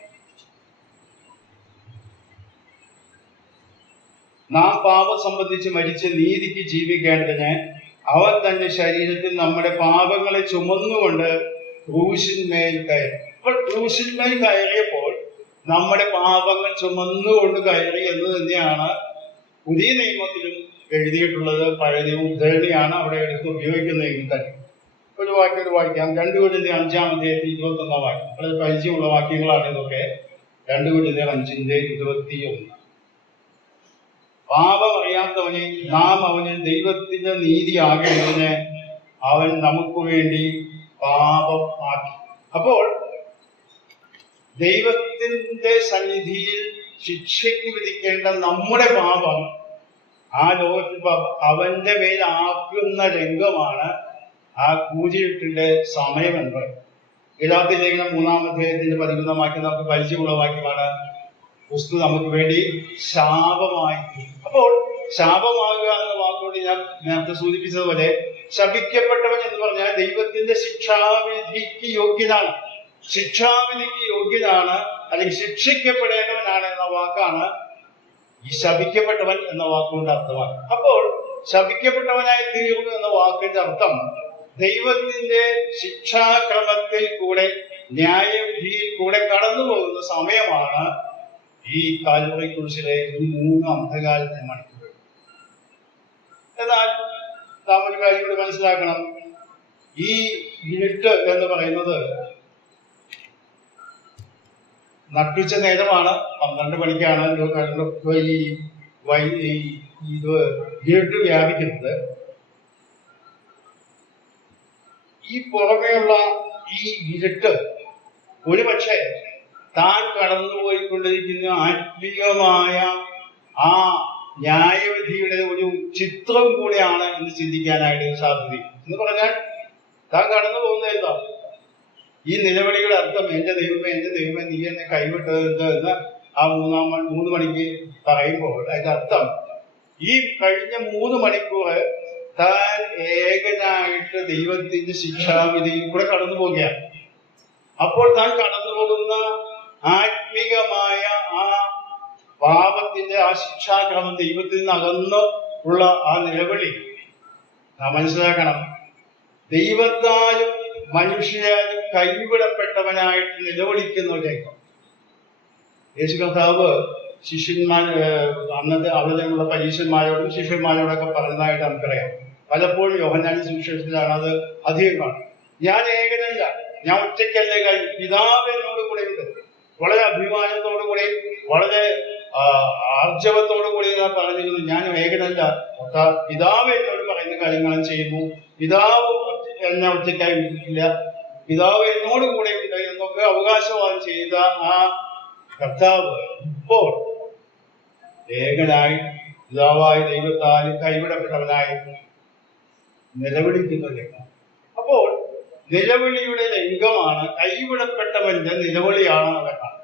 നാം പാപം സംബന്ധിച്ച് മരിച്ച് നീതിക്ക് ജീവിക്കേണ്ടതിന് അവൻ തന്റെ ശരീരത്തിൽ നമ്മുടെ പാപങ്ങളെ ചുമന്നുകൊണ്ട് ക്രൂശിന്മേൽ കയറി. അപ്പോൾ ക്രൂശിന്മേൽ കയറിയപ്പോൾ നമ്മുടെ പാപങ്ങൾ ചുമന്നുകൊണ്ട് കയറി എന്ന് തന്നെയാണ് പുതിയ നിയമത്തിലും എഴുതിയിട്ടുള്ളത്. പഴയ നിയമ ഉദ്ധരണിയാണ് അവിടെ എടുത്ത് ഉപയോഗിക്കുന്നതെങ്കിൽ തന്നെ ഒരു വാക്യം വായിക്കാം. 2 കൊരിന്ത്യർ 5-ാം അധ്യായത്തിൽ 21-ാം വാക്യം. വളരെ പരിചയമുള്ള വാക്യങ്ങളാണ് ഇതൊക്കെ. 2 കൊരിന്ത്യർ 5-21. പാപം അറിയാത്തവനെ നാം അവന് ദൈവത്തിന്റെ നീതിയാകേണ്ടതിന് അവൻ നമുക്ക് വേണ്ടി പാപം ആക്കി. അപ്പോൾ ദൈവത്തിന്റെ സന്നിധിയിൽ ശിക്ഷയ്ക്ക് വിധിക്കേണ്ട നമ്മുടെ പാപം ആ ലോകത്തിൽ അവന്റെ മേലാക്കുന്ന രംഗമാണ് ആ കൂരിരുട്ടിന്റെ സമയം എന്ന് പറയും. ഗലാത്യ ലേഖനം 3-ാം അധ്യായത്തിന്റെ 11-ാം വാക്യം നമുക്ക് പരിചയമുള്ള വാക്യമാണ്. ക്രിസ്തു നമുക്ക് വേണ്ടി ശാപമായി. അപ്പോൾ ശാപമാകുക എന്ന വാക്കുകൊണ്ട് ഞാൻ നേരത്തെ സൂചിപ്പിച്ചതുപോലെ ശപിക്കപ്പെട്ടവൻ എന്ന് പറഞ്ഞാൽ ദൈവത്തിന്റെ ശിക്ഷാവിധിക്ക് യോഗ്യനാണ്, ശിക്ഷാവിധിക്ക് യോഗ്യനാണ്, അല്ലെങ്കിൽ ശിക്ഷിക്കപ്പെടേണ്ടവനാണ് എന്ന വാക്കാണ് ഈ ശപിക്കപ്പെട്ടവൻ എന്ന വാക്കുകൊണ്ട് അർത്ഥമാണ്. അപ്പോൾ ശപിക്കപ്പെട്ടവനായി തീർന്നു എന്ന വാക്കിന്റെ അർത്ഥം ദൈവത്തിന്റെ ശിക്ഷാക്രമത്തിൽ കൂടെ, ന്യായവിധിയിൽ കൂടെ കടന്നു പോകുന്ന സമയമാണ് ഈ കാൽവറി കുരിശിലെ ഈ 3 അന്ധകാരത്തെ മണിക്കൂർ. എന്നാൽ നാം ഒരു കാര്യം കൂടി മനസ്സിലാക്കണം. ഈ ഇരുട്ട് എന്ന് പറയുന്നത് നട്ടുച്ച നേരമാണ്. 12 മണിക്കാണ് ഈ ഇരുട്ട് വ്യാപിക്കുന്നത്. ഈ പുറമേയുള്ള ഈ ഇരുട്ട് ഒരുപക്ഷെ താൻ കടന്നുപോയിക്കൊണ്ടിരിക്കുന്ന ആത്മീയമായ ആ ന്യായവിധിയുടെ ഒരു ചിത്രം കൂടെയാണ് എന്ന് ചിന്തിക്കാനായിട്ട് സാധ്യതയും. എന്ന് പറഞ്ഞാൽ താൻ കടന്നു പോകുന്നത് എന്താ? ഈ നിലവിളിയുടെ അർത്ഥം എന്റെ ദൈവമേ നീ എന്നെ കൈവിട്ടത് എന്ന് ആ 3 മണിക്ക് പറയുമ്പോൾ അതിന്റെ അർത്ഥം ഈ കഴിഞ്ഞ 3 മണിക്കൂർ താൻ ഏകനായിട്ട് ദൈവത്തിന്റെ ശിക്ഷാവിധിയിൽ കൂടെ കടന്നു പോവുകയാണ്. അപ്പോൾ താൻ കടന്നു പോകുന്ന ആത്മീകമായ ആ പാപത്തിന്റെ ആ ശിക്ഷാക്രമം, ദൈവത്തിൽ നിന്ന് അകന്ന് ഉള്ള ആ നിലവിളി നാം മനസ്സിലാക്കണം. ദൈവത്താലും മനുഷ്യരാലും കൈവിടപ്പെട്ടവനായിട്ട് നിലവിളിക്കുന്നവരേക്കും യേശു കർത്താവ് അന്നത്തെ അവിടെയുള്ള പരീക്ഷന്മാരോടും ശിഷ്യന്മാരോടൊക്കെ പറഞ്ഞതായിട്ട് നമുക്കറിയാം. പലപ്പോഴും യോഹന്നാന്റെ സുവിശേഷത്തിലാണ് അത് അധികം കാണുന്നത്. ഞാൻ ഏകനല്ല, ഞാൻ ഒറ്റയ്ക്കല്ലേ കാര്യം, പിതാവ് എന്നോട് കൂടെ ഉണ്ട്. വളരെ അഭിമാനത്തോടു കൂടി, വളരെ ആർജവത്തോടു കൂടി ഞാൻ പറഞ്ഞിരുന്നു, ഞാൻ ഏകനല്ല, പിതാവ് എന്നോട് പറയുന്ന കാര്യങ്ങളും ചെയ്യുന്നു, പിതാവ് എന്നെ ഒറ്റയ്ക്കായി വിളിക്കില്ല, പിതാവ് എന്നോട് കൂടെ ഉണ്ട് എന്നൊക്കെ അവകാശവാദം ചെയ്ത ആ കർത്താവ് ഇപ്പോൾ ഏകനായി പിതാവായ ദൈവത്താൽ കൈവിടപ്പെട്ടവനായി നിലവിളിക്കുന്ന രംഗം. അപ്പോൾ നിലവിളിയുടെ രംഗമാണ്, കൈവിടപ്പെട്ടവന്റെ നിലവിളിയാണ് അവിടെ കാണുന്നത്.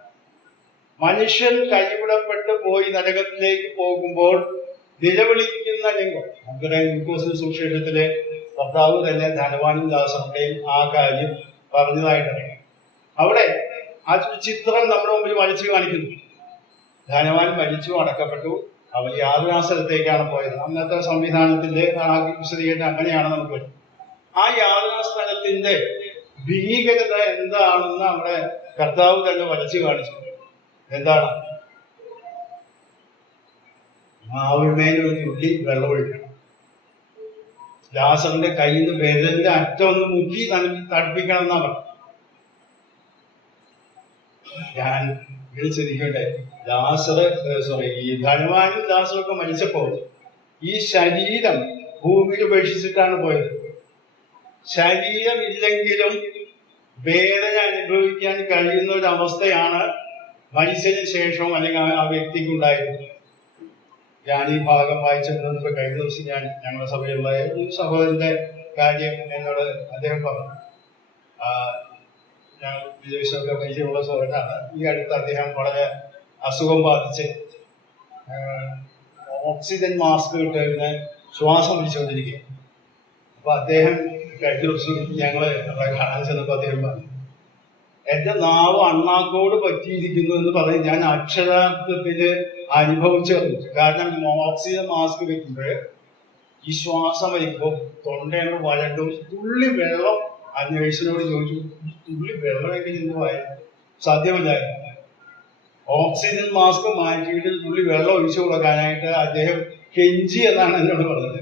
മനുഷ്യൻ കൈവിടപ്പെട്ട് പോയി നരകത്തിലേക്ക് പോകുമ്പോൾ നിലവിളിക്കുന്ന രംഗം നമുക്കറിയാം. ലൂക്കോസിന്റെ സുവിശേഷത്തിലെ കർത്താവ് തന്നെ ധനവാനും ദാസരുടെയും ആ കാര്യം പറഞ്ഞതായിട്ടറിയാം. അവിടെ ആ ചിത്രം നമ്മുടെ മുമ്പിൽ വരച്ചു കാണിക്കുന്നു. ധനവാൻ മരിച്ചു, അടക്കപ്പെട്ടു, അവൻ യാതനാസ്ഥലത്തേക്കാണ് പോയത്. അന്നത്തെ സംവിധാനത്തിന്റെ വിശദീകരണം അങ്ങനെയാണ് നമുക്ക് വരുന്നത്. ആ യാതനാസ്ഥലത്തിന്റെ ഭീകരത എന്താണെന്ന് അവിടെ കർത്താവ് തന്നെ വരച്ചു കാണിച്ചു. എന്താണ്? മാവിന്മേലൊരു തുള്ളി വെള്ളം ഒഴിക്കണം, ലാസറിന്റെ കയ്യിൽ നിന്ന് വിരലിന്റെ അറ്റം ഒന്ന് മുക്കി തടുപ്പിക്കണം എന്നാ പറഞ്ഞു. ഞാൻ വിളിച്ചിരിക്കട്ടെ, ഈ ധനവാനും ലാസറൊക്കെ മരിച്ചപ്പോൾ ഈ ശരീരം ഭൂമിയിൽ ഉപേക്ഷിച്ചിട്ടാണ് പോയത്. ശരീരം ഇല്ലെങ്കിലും വേദന അനുഭവിക്കാൻ കഴിയുന്ന ഒരു അവസ്ഥയാണ് മനുഷ്യന് ശേഷം അല്ലെങ്കിൽ ആ വ്യക്തിക്ക് ഉണ്ടായിരുന്നത്. ഞാൻ ഈ ഭാഗം വായിച്ചിരുന്നത് കഴിഞ്ഞ ദിവസം ഞങ്ങളുടെ സഭയിലുള്ള ഒരു സഹോദരന്റെ കാര്യം എന്നോട് അദ്ദേഹം പറഞ്ഞു. ഞാൻ വിജയശൊക്കെ പരിചയമുള്ള സഹോദരനാണ്. ഈ അടുത്ത് അദ്ദേഹം വളരെ അസുഖം ബാധിച്ച് ഓക്സിജൻ മാസ്ക് ഇട്ട് ഇങ്ങനെ ശ്വാസം പിടിച്ചുകൊണ്ടിരിക്കുക. അപ്പൊ അദ്ദേഹം കഴിഞ്ഞ ദിവസം ഞങ്ങള് അവിടെ കാണാൻ ചെന്നപ്പോ അദ്ദേഹം പറഞ്ഞു, എന്റെ നാവ് അണ്ണാക്കോട് പറ്റിയിരിക്കുന്നു എന്ന് പറഞ്ഞ് ഞാൻ അക്ഷരാർത്ഥത്തില് അനുഭവിച്ചു. കാരണം ഓക്സിജൻ മാസ്ക് വെക്കുമ്പോൾ ഈ ശ്വാസം വലിക്കുമ്പോൾ തൊണ്ടയുടെ വരണ്ടും തുള്ളി വെള്ളം അന്വേഷണോട് ചോദിച്ചു, തുള്ളി വെള്ളമൊക്കെ നിന്ന് പോയ സാധ്യമല്ലായിരുന്നു. ഓക്സിജൻ മാസ്ക് മാറ്റിയിട്ട് തുള്ളി വെള്ളം ഒഴിച്ചു കൊടുക്കാനായിട്ട് അദ്ദേഹം കെഞ്ചി എന്നാണ് എന്നോട് പറഞ്ഞത്.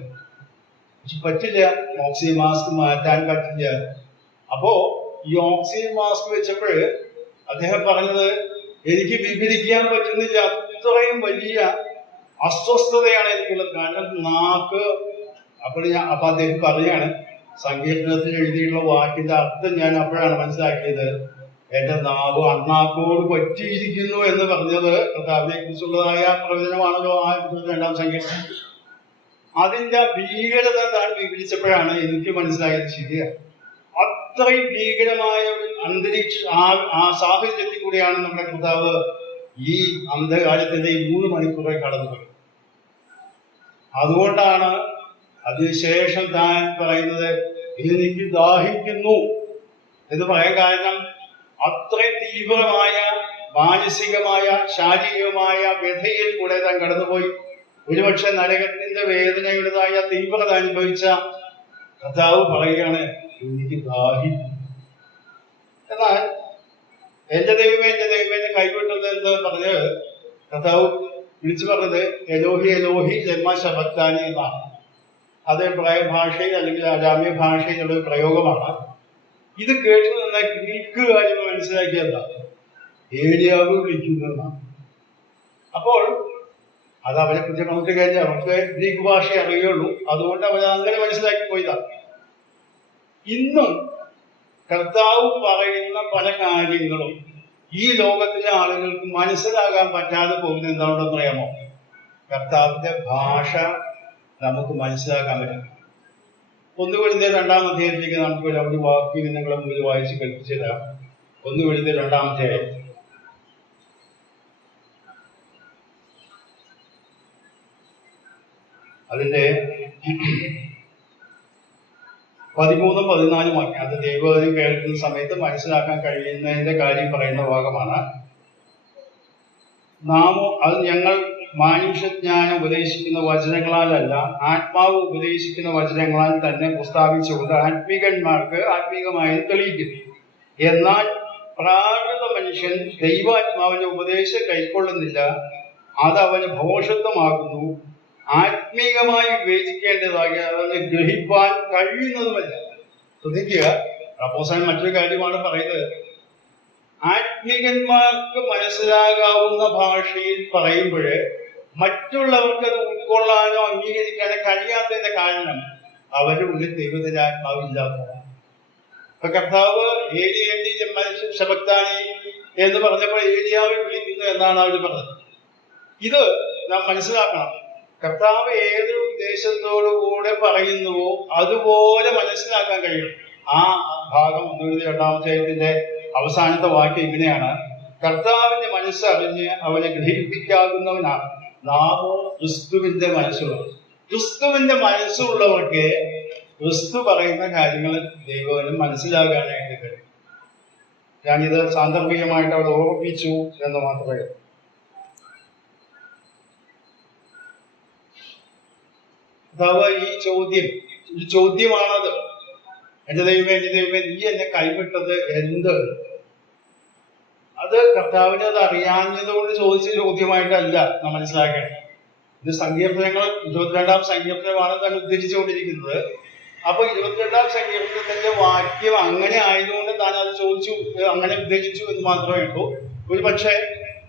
പക്ഷെ പറ്റില്ല, ഓക്സിജൻ മാസ്ക് മാറ്റാൻ പറ്റില്ല. അപ്പോ ഈ ഓക്സിജൻ മാസ്ക് വെച്ചപ്പോൾ അദ്ദേഹം പറഞ്ഞത്, എനിക്ക് വിവരിക്കാൻ പറ്റുന്നില്ല, അത്രയും വലിയ അസ്വസ്ഥതയാണ് എനിക്കുള്ളത്. കാരണം നാക്ക് അപ്പൊ അദ്ദേഹം പറയാണ്, സങ്കീർത്തനത്തിൽ എഴുതിയിട്ടുള്ള വാക്കിന്റെ അർത്ഥം ഞാൻ അപ്പോഴാണ് മനസ്സിലാക്കിയത്. എന്റെ നാവ് അണ്ണാക്കോട് പറ്റിയിരിക്കുന്നു എന്ന് പറഞ്ഞത് കർത്താവിനെ കുറിച്ചുള്ളതായ പ്രവചനമാണല്ലോ ആ 22-ാം സങ്കീർത്തനം. അതിന്റെ ഭീകരത താൻ വിവരിച്ചപ്പോഴാണ് എനിക്ക് മനസ്സിലായത് ശരിയാണ്. അത്രയും ഭീകരമായ ഒരു ആ സാഹചര്യത്തിൽ കൂടിയാണ് നമ്മുടെ കർത്താവ് ഈ അന്ധകാലത്തിന്റെ ഈ 3 മണിക്കൂറെ കടന്നുപോയി. അതുകൊണ്ടാണ് അതിനുശേഷം താൻ പറയുന്നത്, എനിക്ക് ദാഹിക്കുന്നു എന്ന് പറയാൻ കാരണം അത്രയും തീവ്രമായ മാനസികമായ ശാരീരികമായ വ്യഥയിൽ കൂടെ താൻ കടന്നുപോയി. ഒരുപക്ഷെ നരകത്തിന്റെ വേദനയുടേതായ തീവ്രത അനുഭവിച്ച കർത്താവ് പറയുകയാണ്, എനിക്ക് ദാഹിക്കുന്നു. എന്നാൽ എന്റെ ദൈവമേ എന്ന് കൈവിട്ടത് എന്ന് പറഞ്ഞ് കർത്താവ് വിളിച്ചു പറഞ്ഞത് എലോഹി എലോഹി ലമ്മ ശബത്താനി എന്നാണ്. അത് എബ്രായ ഭാഷയിൽ അല്ലെങ്കിൽ അരാമ്യ ഭാഷയിലുള്ള ഒരു പ്രയോഗമാണ്. ഇത് കേട്ടു നിന്ന ഗ്രീക്ക് കാര്യം മനസ്സിലാക്കിയതാണ്, ഏലിയാവ് വിളിക്കുന്നതാണ്. അപ്പോൾ അത് അവരെ കുറിച്ച് നമുക്ക് കഴിഞ്ഞാൽ അവർക്ക് ഗ്രീക്ക് ഭാഷ അറിയുള്ളൂ, അതുകൊണ്ട് അവർ അങ്ങനെ മനസ്സിലാക്കി പോയതാണ്. ഇന്നും കർത്താവ് പറയുന്ന പല കാര്യങ്ങളും ഈ ലോകത്തിലെ ആളുകൾക്ക് മനസ്സിലാകാൻ പറ്റാതെ പോകുന്നത് എന്താണെന്ന് അറിയാമോ? കർത്താവിന്റെ ഭാഷ നമുക്ക് മനസ്സിലാക്കാൻ പറ്റും. 1 കൊരിന്ത്യർ 2-ാം അധ്യായത്തിലേക്ക് നമുക്ക് ഒരു വാക്യം നിങ്ങളെ മുന്നിൽ വായിച്ച് കേൾപ്പിച്ചു തരാം. 1 കൊരിന്ത്യർ 2-ാം അധ്യായം അതിന്റെ 13-14 വാക്യം. അത് ദൈവവചനം കേൾക്കുന്ന സമയത്ത് മനസ്സിലാക്കാൻ കഴിയുന്നതിന്റെ കാര്യം പറയുന്ന ഭാഗമാണ്. അത് ഞങ്ങൾ മാനുഷ്യജ്ഞാനം ഉപദേശിക്കുന്ന വചനങ്ങളാലല്ല, ആത്മാവ് ഉപദേശിക്കുന്ന വചനങ്ങളാൽ തന്നെ പ്രസ്താവിച്ചുകൊണ്ട് ആത്മീകന്മാർക്ക് ആത്മീകമായി തെളിയിക്കുന്നു. എന്നാൽ പ്രാകൃത മനുഷ്യൻ ദൈവാത്മാവിന്റെ ഉപദേശം കൈക്കൊള്ളുന്നില്ല, അത് അവന് ഭോഷത്വമാകുന്നു. ആത്മീകമായി വിവേചിക്കേണ്ടതായി അവന് ഗ്രഹിപ്പാൻ കഴിയുന്നതുമല്ല. ശ്രദ്ധിക്കുക, അപ്പോസ്തലൻ മറ്റൊരു കാര്യമാണ് പറയുന്നത്. ആത്മീകന്മാർക്ക് മനസ്സിലാകാവുന്ന ഭാഷയിൽ പറയുമ്പോൾ മറ്റുള്ളവർക്ക് അത് ഉൾക്കൊള്ളാനോ അംഗീകരിക്കാനോ കഴിയാത്തതിന്റെ കാരണം അവരുടെ ഉള്ളിൽ ദൈവത്തിന്റെ ആത്മാവില്ലാത്തതാണ്. ഇപ്പൊ കർത്താവ് ഏലി ശബക്താനി എന്ന് പറഞ്ഞപ്പോൾ ഏലിയാവിൽ വിളിക്കുന്നു എന്നാണ് അവർ പറഞ്ഞത്. ഇത് നാം മനസ്സിലാക്കണം. കർത്താവ് ഏതൊരു ഉദ്ദേശത്തോടുകൂടെ പറയുന്നുവോ അതുപോലെ മനസ്സിലാക്കാൻ കഴിയും. ആ ഭാഗം 1-ാം അധ്യായത്തിന്റെ അവസാനത്തെ വാക്യം ഇങ്ങനെയാണ്: കർത്താവിന്റെ മനസ്സറിഞ്ഞ് അവനെ ഗ്രഹിപ്പിക്കാവുന്നവനാണ്. നാമോ ക്രിസ്തുവിന്റെ മനസ്സുള്ളത്. ക്രിസ്തുവിന്റെ മനസ്സുള്ളവർക്ക് ക്രിസ്തു പറയുന്ന കാര്യങ്ങൾ ദൈവവചനം മനസ്സിലാകാനായിട്ട് കഴിയും. ഞാനിത് സാന്ദർഭികമായിട്ട് അവിടെ ഓർമ്മിച്ചു എന്ന് മാത്രമേ. കർത്താവ് ഈ ചോദ്യമാണത്. എന്റെ ദൈവമേ നീ എന്നെ കൈവിട്ടത് എന്ത്? അത് കർത്താവിന് അത് അറിയാഞ്ഞതുകൊണ്ട് ചോദിച്ച ചോദ്യമായിട്ടല്ല നാം മനസ്സിലാക്കേണ്ടത്. ഇത് സങ്കീർത്തനങ്ങൾ 22-ാം സങ്കീർത്തനമാണ് താൻ ഉദ്ധരിച്ചുകൊണ്ടിരിക്കുന്നത്. അപ്പൊ 22-ാം സങ്കീർത്തനത്തിന്റെ വാക്യം അങ്ങനെ ആയതുകൊണ്ട് താൻ അത് ചോദിച്ചു, അങ്ങനെ ഉദ്ധരിച്ചു എന്ന് മാത്രമേ ഉള്ളൂ. ഒരു പക്ഷേ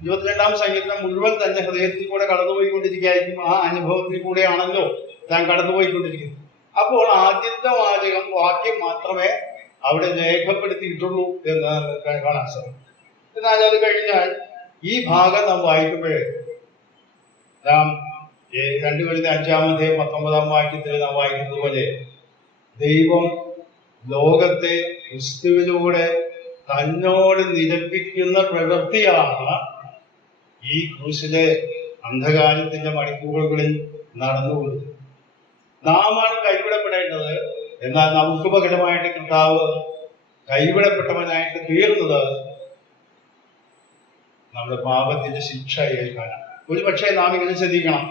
22-ാം സങ്കീർത്തനം മുഴുവൻ തന്റെ ഹൃദയത്തിൽ കൂടെ കടന്നുപോയിക്കൊണ്ടിരിക്കുകയായിരിക്കും. ആ അനുഭവത്തിൽ കൂടെയാണല്ലോ താൻ കടന്നുപോയിക്കൊണ്ടിരിക്കുന്നത്. അപ്പോൾ ആദ്യത്തെ വാക്യം മാത്രമേ അവിടെ രേഖപ്പെടുത്തിയിട്ടുള്ളൂ എന്ന് കാണാൻ സാധിക്കും. എന്നാൽ അത് കഴിഞ്ഞാൽ ഈ ഭാഗം നാം വായിക്കുമ്പോഴേ നാം 2 Corinthians 5-19 വാക്യത്തിൽ നാം വായിക്കുന്നത് പോലെ ദൈവം ലോകത്തെ ക്രിസ്തുവിലൂടെ തന്നോട് നിരപ്പിക്കുന്ന പ്രവൃത്തിയാണ് ഈ ക്രൂശിലെ അന്ധകാരത്തിന്റെ മണിക്കൂറുകളിൽ നടന്നുകൊള്ളുന്നത്. നാമാണ് കൈവിടപ്പെടേണ്ടത്. എന്നാൽ നമുക്ക് പകരമായിട്ട് കർത്താവ് കൈവിടപ്പെട്ടവനായിട്ട് തീർന്നത് നമ്മുടെ പാപത്തിന്റെ ശിക്ഷ ഏൽക്കാനാണ്. ഒരുപക്ഷെ നാം ഇങ്ങനെ ചിന്തിക്കണം,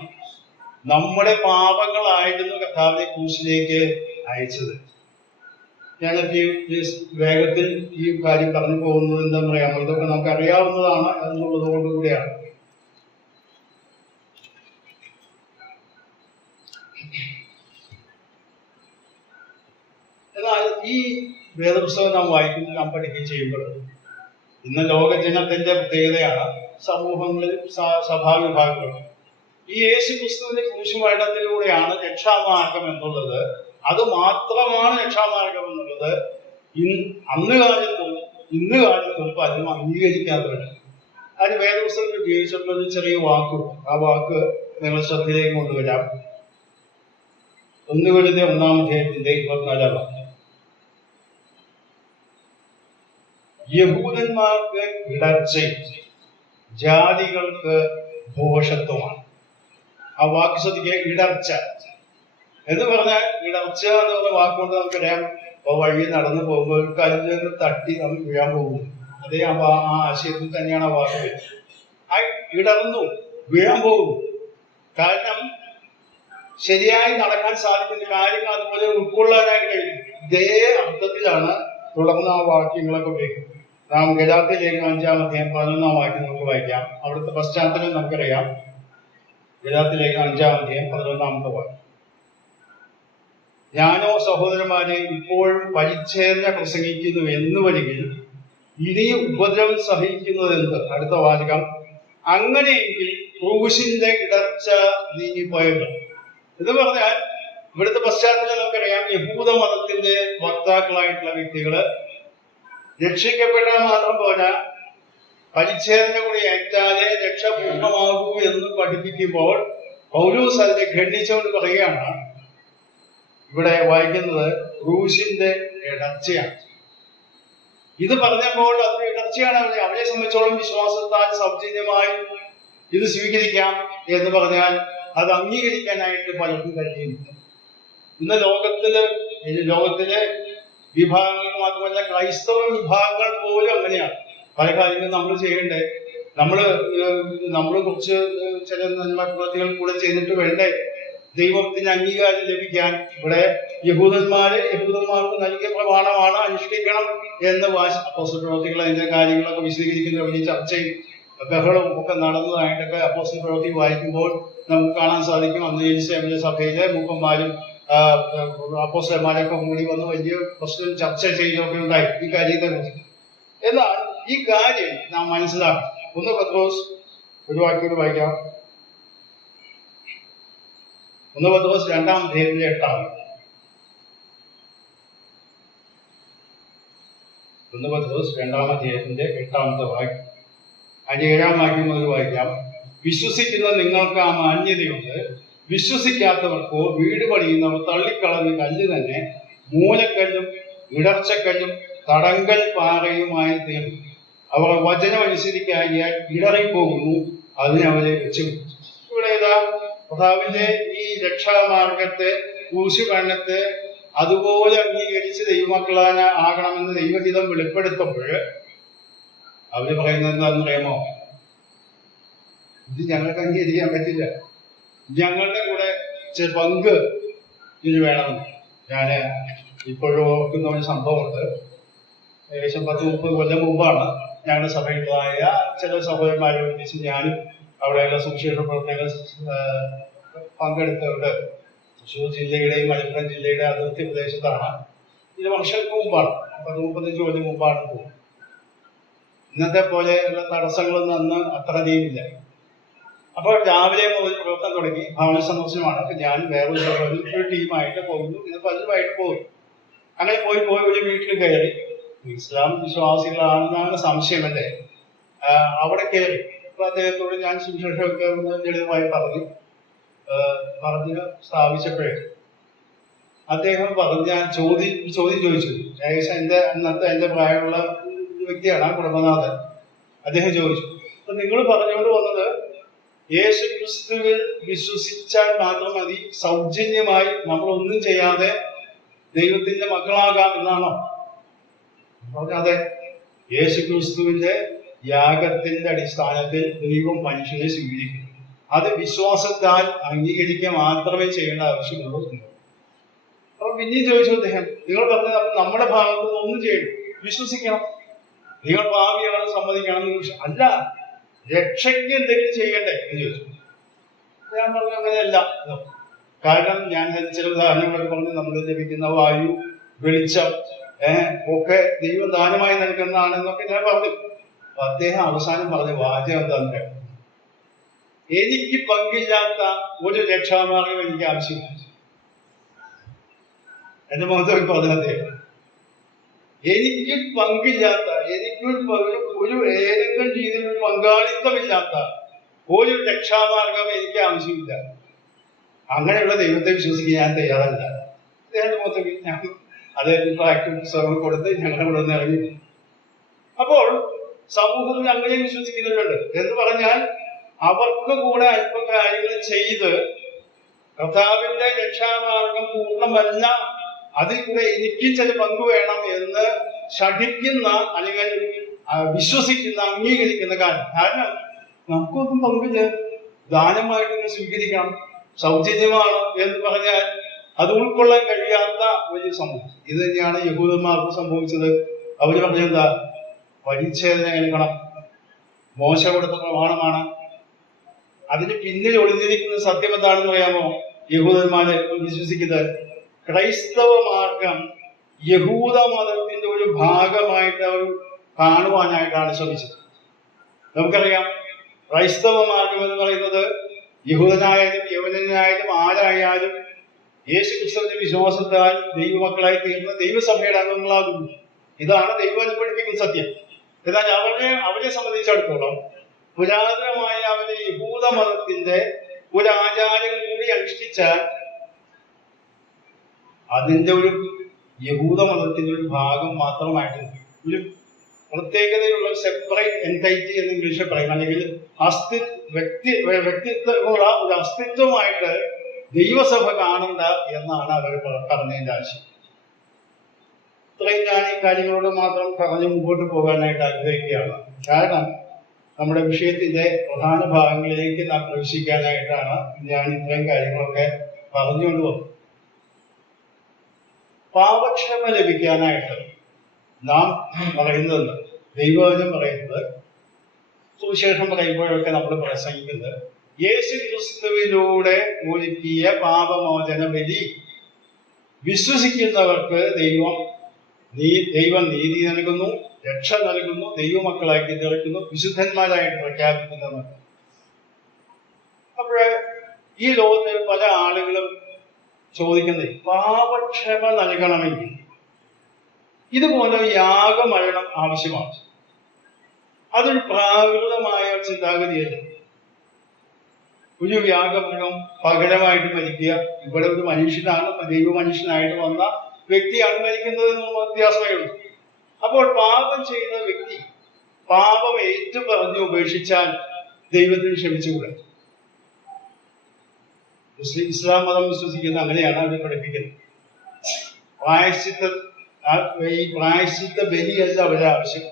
നമ്മുടെ പാപങ്ങളായിരുന്നു കർത്താവിനെ ക്രൂശിലേക്ക് അയച്ചത്. ഞാനൊക്കെ വേഗത്തിൽ ഈ കാര്യം പറഞ്ഞു പോകുന്നത് എന്താ പറയാമോ, ഇതൊക്കെ നമുക്ക് അറിയാവുന്നതാണ് എന്നുള്ളത് കൊണ്ടുകൂടിയാണ്. എന്നാൽ ഈ വേദപുസ്തകം നാം വായിക്കുകയും നാം പഠിക്കുകയും ചെയ്യുമ്പോൾ ഇന്ന് ലോകജനത്തിന്റെ പ്രത്യേകതയാണ് സമൂഹങ്ങളിൽ സഭാവിഭാഗങ്ങൾ ഈ യേശു ക്രിസ്തുവിന്റെ ക്രൂശുമരണത്തിലൂടെയാണ് രക്ഷാമാർഗം എന്നുള്ളത്, അത് മാത്രമാണ് രക്ഷാമാർഗം എന്നുള്ളത് അന്ന് കാലത്തും ഇന്ന് കാലത്തും പലരും അംഗീകരിക്കാത്തവരാണ്. അതിന് വേദപുസ്തകത്തിൽ ഉപയോഗിച്ചിട്ടുള്ള ഒരു ചെറിയ വാക്കുണ്ട്. ആ വാക്ക് നിങ്ങൾ ശ്രദ്ധയിലേക്ക് കൊണ്ടുവരാം. 1 Corinthians 1-24 യഹൂദന്മാർക്ക് ഇടർച്ചയും ജാതികൾക്ക് ഭോഷത്വമാണ്. ആ വാക്ക് ശ്രദ്ധിക്കുക, ഇടർച്ച എന്ന് പറഞ്ഞാൽ, ഇടർച്ച എന്ന് പറഞ്ഞ വാക്കുകൊണ്ട് നമുക്കറിയാം, വഴി നടന്നു പോകുമ്പോൾ ഒരു കല്ലിൽ തട്ടി നമ്മൾ വീഴാൻ പോകുന്നു. അതേ ആ ആശയത്തിൽ തന്നെയാണ് ആ വാക്ക് വരുന്നത്. ആ ഇടർന്നു വീഴാൻ പോകുന്നു. കാരണം ശരിയായി നടക്കാൻ സാധിക്കുന്ന കാര്യങ്ങൾ അതുപോലെ ഉൾക്കൊള്ളാനായിട്ട് കഴിയും. ഇതേ അർത്ഥത്തിലാണ് തുടർന്ന് ആ വാക്യങ്ങളൊക്കെ ഉപയോഗിക്കുന്നത്. നാം ഗലാത്യലേഖനം 5-11 വാക്യം നമുക്ക് വായിക്കാം. അവിടുത്തെ പശ്ചാത്തലം നമുക്കറിയാം. ഗലാത്യലേഖനം 5-11 വാക്യം. ഞാനോ സഹോദരന്മാരെ ഇപ്പോഴും പരിച്ഛേദന പ്രസംഗിക്കുന്നു എന്ന് വരികിൽ ഇനിയും ഉപദ്രവം സഹിക്കുന്നത് എന്ത്? അടുത്ത വാചകം, അങ്ങനെയെങ്കിൽ ക്രൂശിന്റെ ഇടർച്ച നീങ്ങിപ്പോയല്ലോ. എന്ന് പറഞ്ഞാൽ ഇവിടുത്തെ പശ്ചാത്തലം നമുക്കറിയാം. യഹൂദ മതത്തിന്റെ വക്താക്കളായിട്ടുള്ള വ്യക്തികള് രക്ഷിക്കപ്പെട്ടാൽ മാത്രം പോരാ, പരിച്ഛേദന കൂടി ഏറ്റാലേ രക്ഷ പൂർണ്ണമാകൂ എന്ന് പഠിപ്പിക്കുമ്പോൾ പൗലോസ് അതിനെ ഖണ്ഡിച്ചുകൊണ്ട് പറയുകയാണ്. ഇവിടെ വായിക്കുന്നത് ക്രൂശിന്റെ ഇടർച്ചയാണ്. ഇത് പറഞ്ഞപ്പോൾ അതൊരു ഇടർച്ചയാണ്. അവരെ സംബന്ധിച്ചോളം വിശ്വാസത്താൽ സൗജന്യമായി ഇത് സ്വീകരിക്കാം എന്ന് പറഞ്ഞാൽ അത് അംഗീകരിക്കാനായിട്ട് പലർക്കും കഴിയുന്നില്ല. ഇന്ന് ലോകത്തിലെ വിഭാഗങ്ങൾക്ക് മാത്രമല്ല, ക്രൈസ്തവ വിഭാഗങ്ങൾ പോലും അങ്ങനെയാണ്. പല കാര്യങ്ങളും നമ്മൾ ചെയ്യണ്ടേ, നമ്മൾ കുറച്ച് ചില നന്മപ്രവൃത്തികൾ കൂടെ ചെയ്തിട്ട് വേണ്ടേ ദൈവത്തിന് അംഗീകാരം ലഭിക്കാൻ. ഇവിടെ യഹൂദന്മാർക്ക് നൽകിയ പ്രമാണമാണ് അനുഷ്ഠിക്കണം എന്ന് അപ്പോസ്തല പ്രവൃത്തികൾ അതിന്റെ കാര്യങ്ങളൊക്കെ വിശദീകരിക്കുന്ന വലിയ ചർച്ചയും ബഹളവും ഒക്കെ നടന്നതായിട്ടൊക്കെ അപ്പോസ്തല പ്രവൃത്തി വായിക്കുമ്പോൾ നമുക്ക് കാണാൻ സാധിക്കും. അന്ന് യെരൂശലേമിലെ സഭയിലെ മൂപ്പന്മാരും അപ്പോസ്തലന്മാരൊക്കെ കൂടി വന്ന് വലിയ പ്രശ്നം ചർച്ച ചെയ്യുകയൊക്കെ ഉണ്ടായി ഈ കാര്യത്തെ കുറിച്ച്. എന്നാൽ ഈ കാര്യം നാം മനസ്സിലാക്കും. 1 പത്രോസ് ഒരു വാക്യം വായിക്കാം. 1 പത്രോസ് 2-8. 1 പത്രോസ് 2-8 വാക്യം. അതിന്റെ 7 വാക്യം മുതൽ വായിക്കാം. വിശ്വസിക്കുന്ന നിങ്ങൾക്ക് ആ മാന്യതയുണ്ട്. വിശ്വസിക്കാത്തവർക്കോ വീട് പണിയുന്നവർ തള്ളിക്കളഞ്ഞ കല്ല് തന്നെ മൂലക്കല്ലും ഇടർച്ചക്കല്ലും തടങ്കൽ പാറയുമായി തീർന്നു. അവർ വചനം അനുസരിക്കാകിയാൽ ഇടറിപ്പോകുന്നു, അതിനെ അവരെ വെച്ചു. ഇവിടെ ഏതാ കർത്താവിന്റെ ഈ രക്ഷാമാർഗത്തെ ക്രൂശുമരണത്തെ അതുപോലെ അംഗീകരിച്ച് ആകണമെന്ന് ദൈവഹിതം വെളിപ്പെടുത്തുമ്പോൾ അവര് പറയുന്നത് എന്താണെന്ന് അറിയാമോ? ഇത് ഞങ്ങൾക്ക് അംഗീകരിക്കാൻ പറ്റില്ല, ഞങ്ങളുടെ കൂടെ പങ്ക് ഇത് വേണമെന്ന്. ഞാൻ ഇപ്പോഴും ഓർക്കുന്ന ഒരു സംഭവമുണ്ട്. ഏകദേശം 10-30 കൊല്ലം മുമ്പാണ് ഞങ്ങളുടെ സഭയിലുള്ളതായ ചില സഹോദരന്മാരെ വിളിച്ച് ഞാനും അവിടെയുള്ള സുവിശേഷ പ്രവർത്തകർ പങ്കെടുത്തവരുടെ തൃശ്ശൂർ ജില്ലയുടെയും മലപ്പുറം ജില്ലയുടെ അതിർത്തി പ്രദേശത്താണ്. ഇത് വർഷങ്ങൾക്ക് മുമ്പാണ്, 30-35 കൊല്ലം മുമ്പാണ് പോകുന്നത്. ഇന്നത്തെ പോലെയുള്ള തടസ്സങ്ങളൊന്നും അന്ന് അത്ര അധികമില്ല. അപ്പോൾ രാവിലെ മുതൽ പ്രവർത്തനം തുടങ്ങി. ഭവന സന്ദർശനമാണ്. അപ്പൊ ഞാൻ വേറൊരു ടീമായിട്ട് പോകുന്നു, ഇത് പലരുമായിട്ട് പോകുന്നു. അങ്ങനെ പോയി ഒരു വീട്ടിൽ കയറി. ഇസ്ലാം വിശ്വാസികളാണെന്നാണ് സംശയമല്ലേ. അവിടെ കയറി. അപ്പൊ അദ്ദേഹത്തോട് ഞാൻ സുവിശേഷമൊക്കെ ലളിതമായി പറഞ്ഞ് സ്ഥാപിച്ചപ്പോഴേ അദ്ദേഹം ചോദ്യം ചോദിച്ചു. ഏകദേശം എന്റെ പ്രായമുള്ള വ്യക്തിയാണ് ആ കുടുംബനാഥൻ. അദ്ദേഹം ചോദിച്ചു, അപ്പൊ നിങ്ങൾ പറഞ്ഞുകൊണ്ട് വന്നത് യേശു ക്രിസ്തുവിൽ വിശ്വസിച്ചാൽ മാത്രം മതി, സൗജന്യമായി നമ്മളൊന്നും ചെയ്യാതെ ദൈവത്തിന്റെ മക്കളാകാം എന്നാണോ? പറഞ്ഞതെ, യേശു ക്രിസ്തുവിന്റെ യാഗത്തിന്റെ അടിസ്ഥാനത്തിൽ ദൈവം മനുഷ്യനെ സ്വീകരിക്കും. അത് വിശ്വാസത്താൽ അംഗീകരിക്കുക മാത്രമേ ചെയ്യേണ്ട ആവശ്യമുള്ളൂ. അപ്പൊ പിന്നെയും ചോദിച്ചു അദ്ദേഹം, നിങ്ങൾ പറഞ്ഞത് നമ്മുടെ ഭാഗത്ത് നിന്ന് ഒന്നും ചെയ്യണം, വിശ്വസിക്കണം, നിങ്ങൾ ഭാവിയാണ് സമ്മതിക്കണം. അല്ല, രക്ഷയ്ക്ക് എന്തെങ്കിലും ചെയ്യണ്ടേ എന്ന് ചോദിച്ചു. ഞാൻ പറഞ്ഞു അങ്ങനെയല്ല. കാരണം ഞാൻ ചില ഉദാഹരണങ്ങളൊക്കെ പറഞ്ഞ് നമ്മൾ ലഭിക്കുന്ന വായു, വെളിച്ചം ഒക്കെ ദൈവം ദാനമായി നൽകുന്നതാണെന്നൊക്കെ ഞാൻ പറഞ്ഞു. അപ്പൊ അദ്ദേഹം അവസാനം പറഞ്ഞ വാചകം എന്താണെന്ന് കേട്ടു, എനിക്ക് പങ്കില്ലാത്ത ഒരു രക്ഷാമാർഗം എനിക്ക് ആവശ്യമില്ല. എന്റെ മുഖത്ത് പറഞ്ഞ അദ്ദേഹം, എനിക്ക് പങ്കില്ലാത്ത, ഒരു ഏതെങ്കിലും രീതിയിൽ പങ്കാളിത്തമില്ലാത്ത ഒരു രക്ഷാമാർഗം എനിക്ക് ആവശ്യമില്ല. അങ്ങനെയുള്ള ദൈവത്തെ വിശ്വസിക്കാൻ ഞാൻ തയ്യാറല്ല. അദ്ദേഹത്തിന്റെ മുഖത്ത് ഞാൻ അദ്ദേഹത്തിന് പ്രാക്ടിക്കൽ പുസ്തകങ്ങൾ കൊടുത്ത് ഞങ്ങളുടെ ഇവിടെ നിന്ന് ഇറങ്ങി. അപ്പോൾ സമൂഹത്തിൽ അങ്ങനെ വിശ്വസിക്കുന്നവരുണ്ട്. എന്ന് പറഞ്ഞാൽ അവർക്ക് കൂടെ അല്പം കാര്യങ്ങൾ ചെയ്ത് കർത്താവിന്റെ രക്ഷാമാർഗം പൂർണ്ണമല്ല, അതിൽ കൂടെ എനിക്ക് ചില പങ്ക് വേണം എന്ന് ശഠിക്കുന്ന അല്ലെങ്കിൽ വിശ്വസിക്കുന്ന, അംഗീകരിക്കുന്ന കാരണം നമുക്കൊന്നും പങ്കില്ല, ദാനമായിട്ട് സ്വീകരിക്കണം, സൗജന്യമാണ് എന്ന് പറഞ്ഞാൽ അത് ഉൾക്കൊള്ളാൻ കഴിയാത്ത വലിയ സമൂഹം. ഇത് തന്നെയാണ് യഹൂദന്മാർക്ക് സംഭവിച്ചത്. അവര് പറഞ്ഞെന്താ, പരിച്ഛേദന കേൾക്കണം, മോശ കൊടുത്ത പ്രമാണമാണ്. അതിന് പിന്നിൽ ഒളിഞ്ഞിരിക്കുന്ന സത്യം എന്താണെന്ന് അറിയാമോ? യഹൂദന്മാരെ വിശ്വസിക്കുന്നത് ക്രൈസ്തവ മാർഗം യഹൂദ മതത്തിന്റെ ഒരു ഭാഗമായിട്ട് അവർ കാണുവാനായിട്ടാണ് ശ്രമിച്ചത്. നമുക്കറിയാം, ക്രൈസ്തവ മാർഗം എന്ന് പറയുന്നത് യഹൂദനായാലും യവനനായാലും ആരായാലും യേശു ക്രിസ്തുവിന്റെ വിശ്വാസത്താൽ ദൈവമക്കളായി തീർന്ന ദൈവസഭയുടെ അംഗങ്ങളാകുന്നു. ഇതാണ് ദൈവം പഠിപ്പിക്കുന്ന സത്യം. എന്നാൽ അവരെ സംബന്ധിച്ചിടത്തോളം പുരാതനമായ അവരുടെ യഹൂദ മതത്തിന്റെ ഒരു ആചാരം കൂടി അനുഷ്ഠിച്ചാൽ അതിന്റെ ഒരു യഹൂദ മതത്തിന്റെ ഒരു ഭാഗം മാത്രമായിട്ട് ഒരു പ്രത്യേകതയുള്ള സെപ്പറേറ്റ് എൻറ്റൈറ്റി എന്ന് ഇംഗ്ലീഷിൽ പറയും, അല്ലെങ്കിൽ വ്യക്തിത്വമുള്ള ഒരു അസ്തിത്വമായിട്ട് ദൈവസഭ കാണണ്ട എന്നാണ് അവർ പറഞ്ഞതിന്റെ ആശയം. ഇത്രയും ഞാൻ ഈ കാര്യങ്ങളോട് മാത്രം പറഞ്ഞ് മുമ്പോട്ട് പോകാനായിട്ട് ആഗ്രഹിക്കുകയാണ്. കാരണം നമ്മുടെ വിഷയത്തിന്റെ പ്രധാന ഭാഗങ്ങളിലേക്ക് നാം പ്രവേശിക്കാനായിട്ടാണ് ഞാൻ ഇത്രയും കാര്യങ്ങളൊക്കെ പറഞ്ഞുകൊണ്ട് വന്നത്. പാപക്ഷമ ലഭിക്കാനായിട്ട് നാം പറയുന്നത്, ദൈവവചനം പറയുന്നത്, സുവിശേഷം പറയുമ്പോഴൊക്കെ നമ്മൾ പ്രസംഗിക്കുന്നത് യേശു ക്രിസ്തുവിലൂടെ ഒരുക്കിയ പാപമോചന ബലി വിശ്വസിക്കുന്നവർക്ക് ദൈവം നീതി നൽകുന്നു, രക്ഷ നൽകുന്നു, ദൈവമക്കളാക്കി തീർക്കുന്നു, വിശുദ്ധന്മാരായിട്ട് പ്രഖ്യാപിക്കുന്നത്. അപ്പോഴേ ഈ ലോകത്തിൽ പല ആളുകളും ചോദിക്കുന്നത്, പാപക്ഷമ നൽകണമെങ്കിൽ ഇതുപോലെ യാഗമരണം ആവശ്യമാണ്. അതൊരു പ്രാകൃതമായ ചിന്താഗതിയല്ല. ഒരു യാഗമരണം പകരമായിട്ട് മരിക്കുക, ഇവിടെ ഒരു മനുഷ്യനാണ്, ദൈവ മനുഷ്യനായിട്ട് വന്ന വ്യക്തിയാണ് മരിക്കുന്നത് എന്നുള്ള വ്യത്യാസമേ ഉള്ളൂ. അപ്പോൾ പാപം ചെയ്യുന്ന വ്യക്തി പാപം ഏറ്റുപറഞ്ഞ് ഉപേക്ഷിച്ചാൽ ദൈവത്തിന് ക്ഷമിച്ചുകൂടെ? ഇസ്ലാം മതം വിശ്വസിക്കുന്ന അങ്ങനെയാണ് അവർ പഠിപ്പിക്കുന്നത്. ഈ പ്രായശ്ചിത്ത ബലിയല്ല അവരുടെ ആവശ്യം.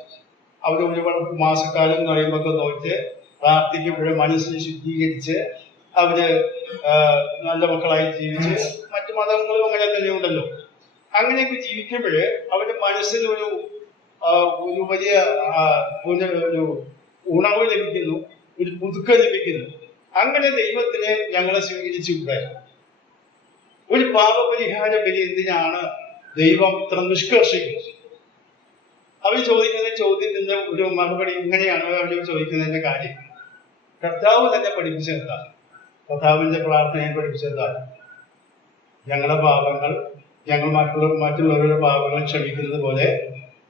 അവർ ഒരുപാട് മാസക്കാലം എന്ന് പറയുമ്പോൾ നോക്കി പ്രാർത്ഥിക്കുമ്പോഴും മനസ്സിനെ ശുദ്ധീകരിച്ച് അവര് നല്ല മക്കളായി ജീവിച്ച്, മറ്റു മതങ്ങളും അങ്ങനെ തന്നെ ഉണ്ടല്ലോ, അങ്ങനെയൊക്കെ ജീവിക്കുമ്പോഴ് അവരുടെ മനസ്സിൽ ഒരു വലിയ ഒരു ഉണർവ് ലഭിക്കുന്നു, ഒരു പുതുക്കം ലഭിക്കുന്നു. അങ്ങനെ ദൈവത്തിനെ ഞങ്ങളെ സ്വീകരിച്ചുകൂടെ? ഒരു പാപപരിഹാര ബലി എന്തിനാണ് ദൈവം ഇത്ര നിഷ്കർഷിക്കുന്നത്? അവർ ചോദിക്കുന്ന ചോദ്യത്തിന്റെ ഒരു മറുപടി ഇങ്ങനെയാണ് അവർ ചോദിക്കുന്നതിന്റെ കാര്യം. കർത്താവ് തന്നെ പഠിപ്പിച്ചെന്താണ്? കർത്താവിന്റെ പ്രാർത്ഥനയെ പഠിപ്പിച്ചെന്താണ്? ഞങ്ങളുടെ പാപങ്ങൾ ഞങ്ങൾ മറ്റുള്ളവരുടെ പാപങ്ങൾ ക്ഷമിക്കുന്നത് പോലെ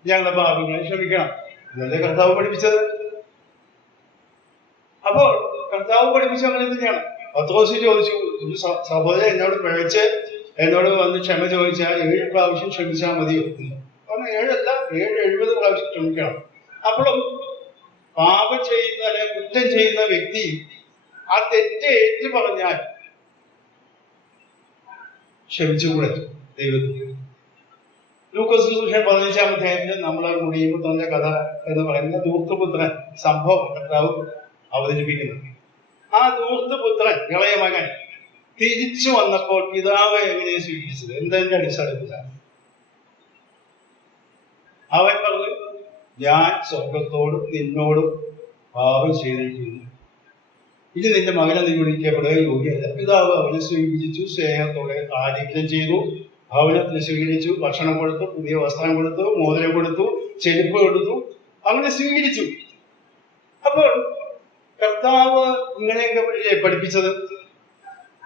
ഞങ്ങളുടെ പാപങ്ങളെ ക്ഷമിക്കണം. ഇതല്ലേ കർത്താവ് പഠിപ്പിച്ചത്. അപ്പോൾ കർത്താവ് പഠിപ്പിച്ച അങ്ങനെ തന്നെയാണ്. പത്രോസ് ചോദിച്ചു, സഹോദരൻ എന്നോട് പിഴച്ച് എന്നോട് വന്ന് ക്ഷമ ചോദിച്ചാൽ 7 പ്രാവശ്യം ക്ഷമിച്ചാൽ മതിയോ? കാരണം 7 അല്ല, 70 പ്രാവശ്യം ക്ഷമിക്കണം. അപ്പോഴും പാപം ചെയ്യുന്ന അല്ലെ കുറ്റം ചെയ്യുന്ന വ്യക്തി ആ തെറ്റ് ഏറ്റു പറഞ്ഞാൽ ക്ഷമിച്ചുകൂടെ ദൈവത്തിന്? ലൂക്കോസ് സുവിശേഷം 15-ാം അധ്യായത്തിൽ നമ്മൾ മുടിയുപുത്രന്റെ കഥ എന്ന് പറയുന്ന ധൂർത്തപുത്രൻ സംഭവം കർത്താവ് അവതരിപ്പിക്കുന്നത്. ആ ധൂർത്തപുത്രൻ ഇളയ മകൻ തിരിച്ചു വന്നപ്പോൾ പിതാവ് എങ്ങനെ സ്വീകരിച്ചത്? എന്തിന്റെ അടിസ്ഥാനത്തിലാണ്? അവൻ പറഞ്ഞു, ഞാൻ സ്വർഗത്തോടും നിന്നോടും പാപം ചെയ്തിരിക്കുന്നു, ഇനി നിന്റെ മകനെ നീ വിളിക്കപ്പെടുക യോഗ്യല്ല. പിതാവ് അവനെ സ്വീകരിച്ചു, സ്നേഹത്തോടെ ആലിംഗനം ചെയ്തു, ഭവനത്തിൽ സ്വീകരിച്ചു, ഭക്ഷണം കൊടുത്തു, പുതിയ വസ്ത്രം കൊടുത്തു, മോതിരം കൊടുത്തു, ചെരുപ്പ് കൊടുത്തു, അങ്ങനെ സ്വീകരിച്ചു. അപ്പോൾ കർത്താവ് ഇങ്ങനെയൊക്കെ പഠിപ്പിച്ചത്.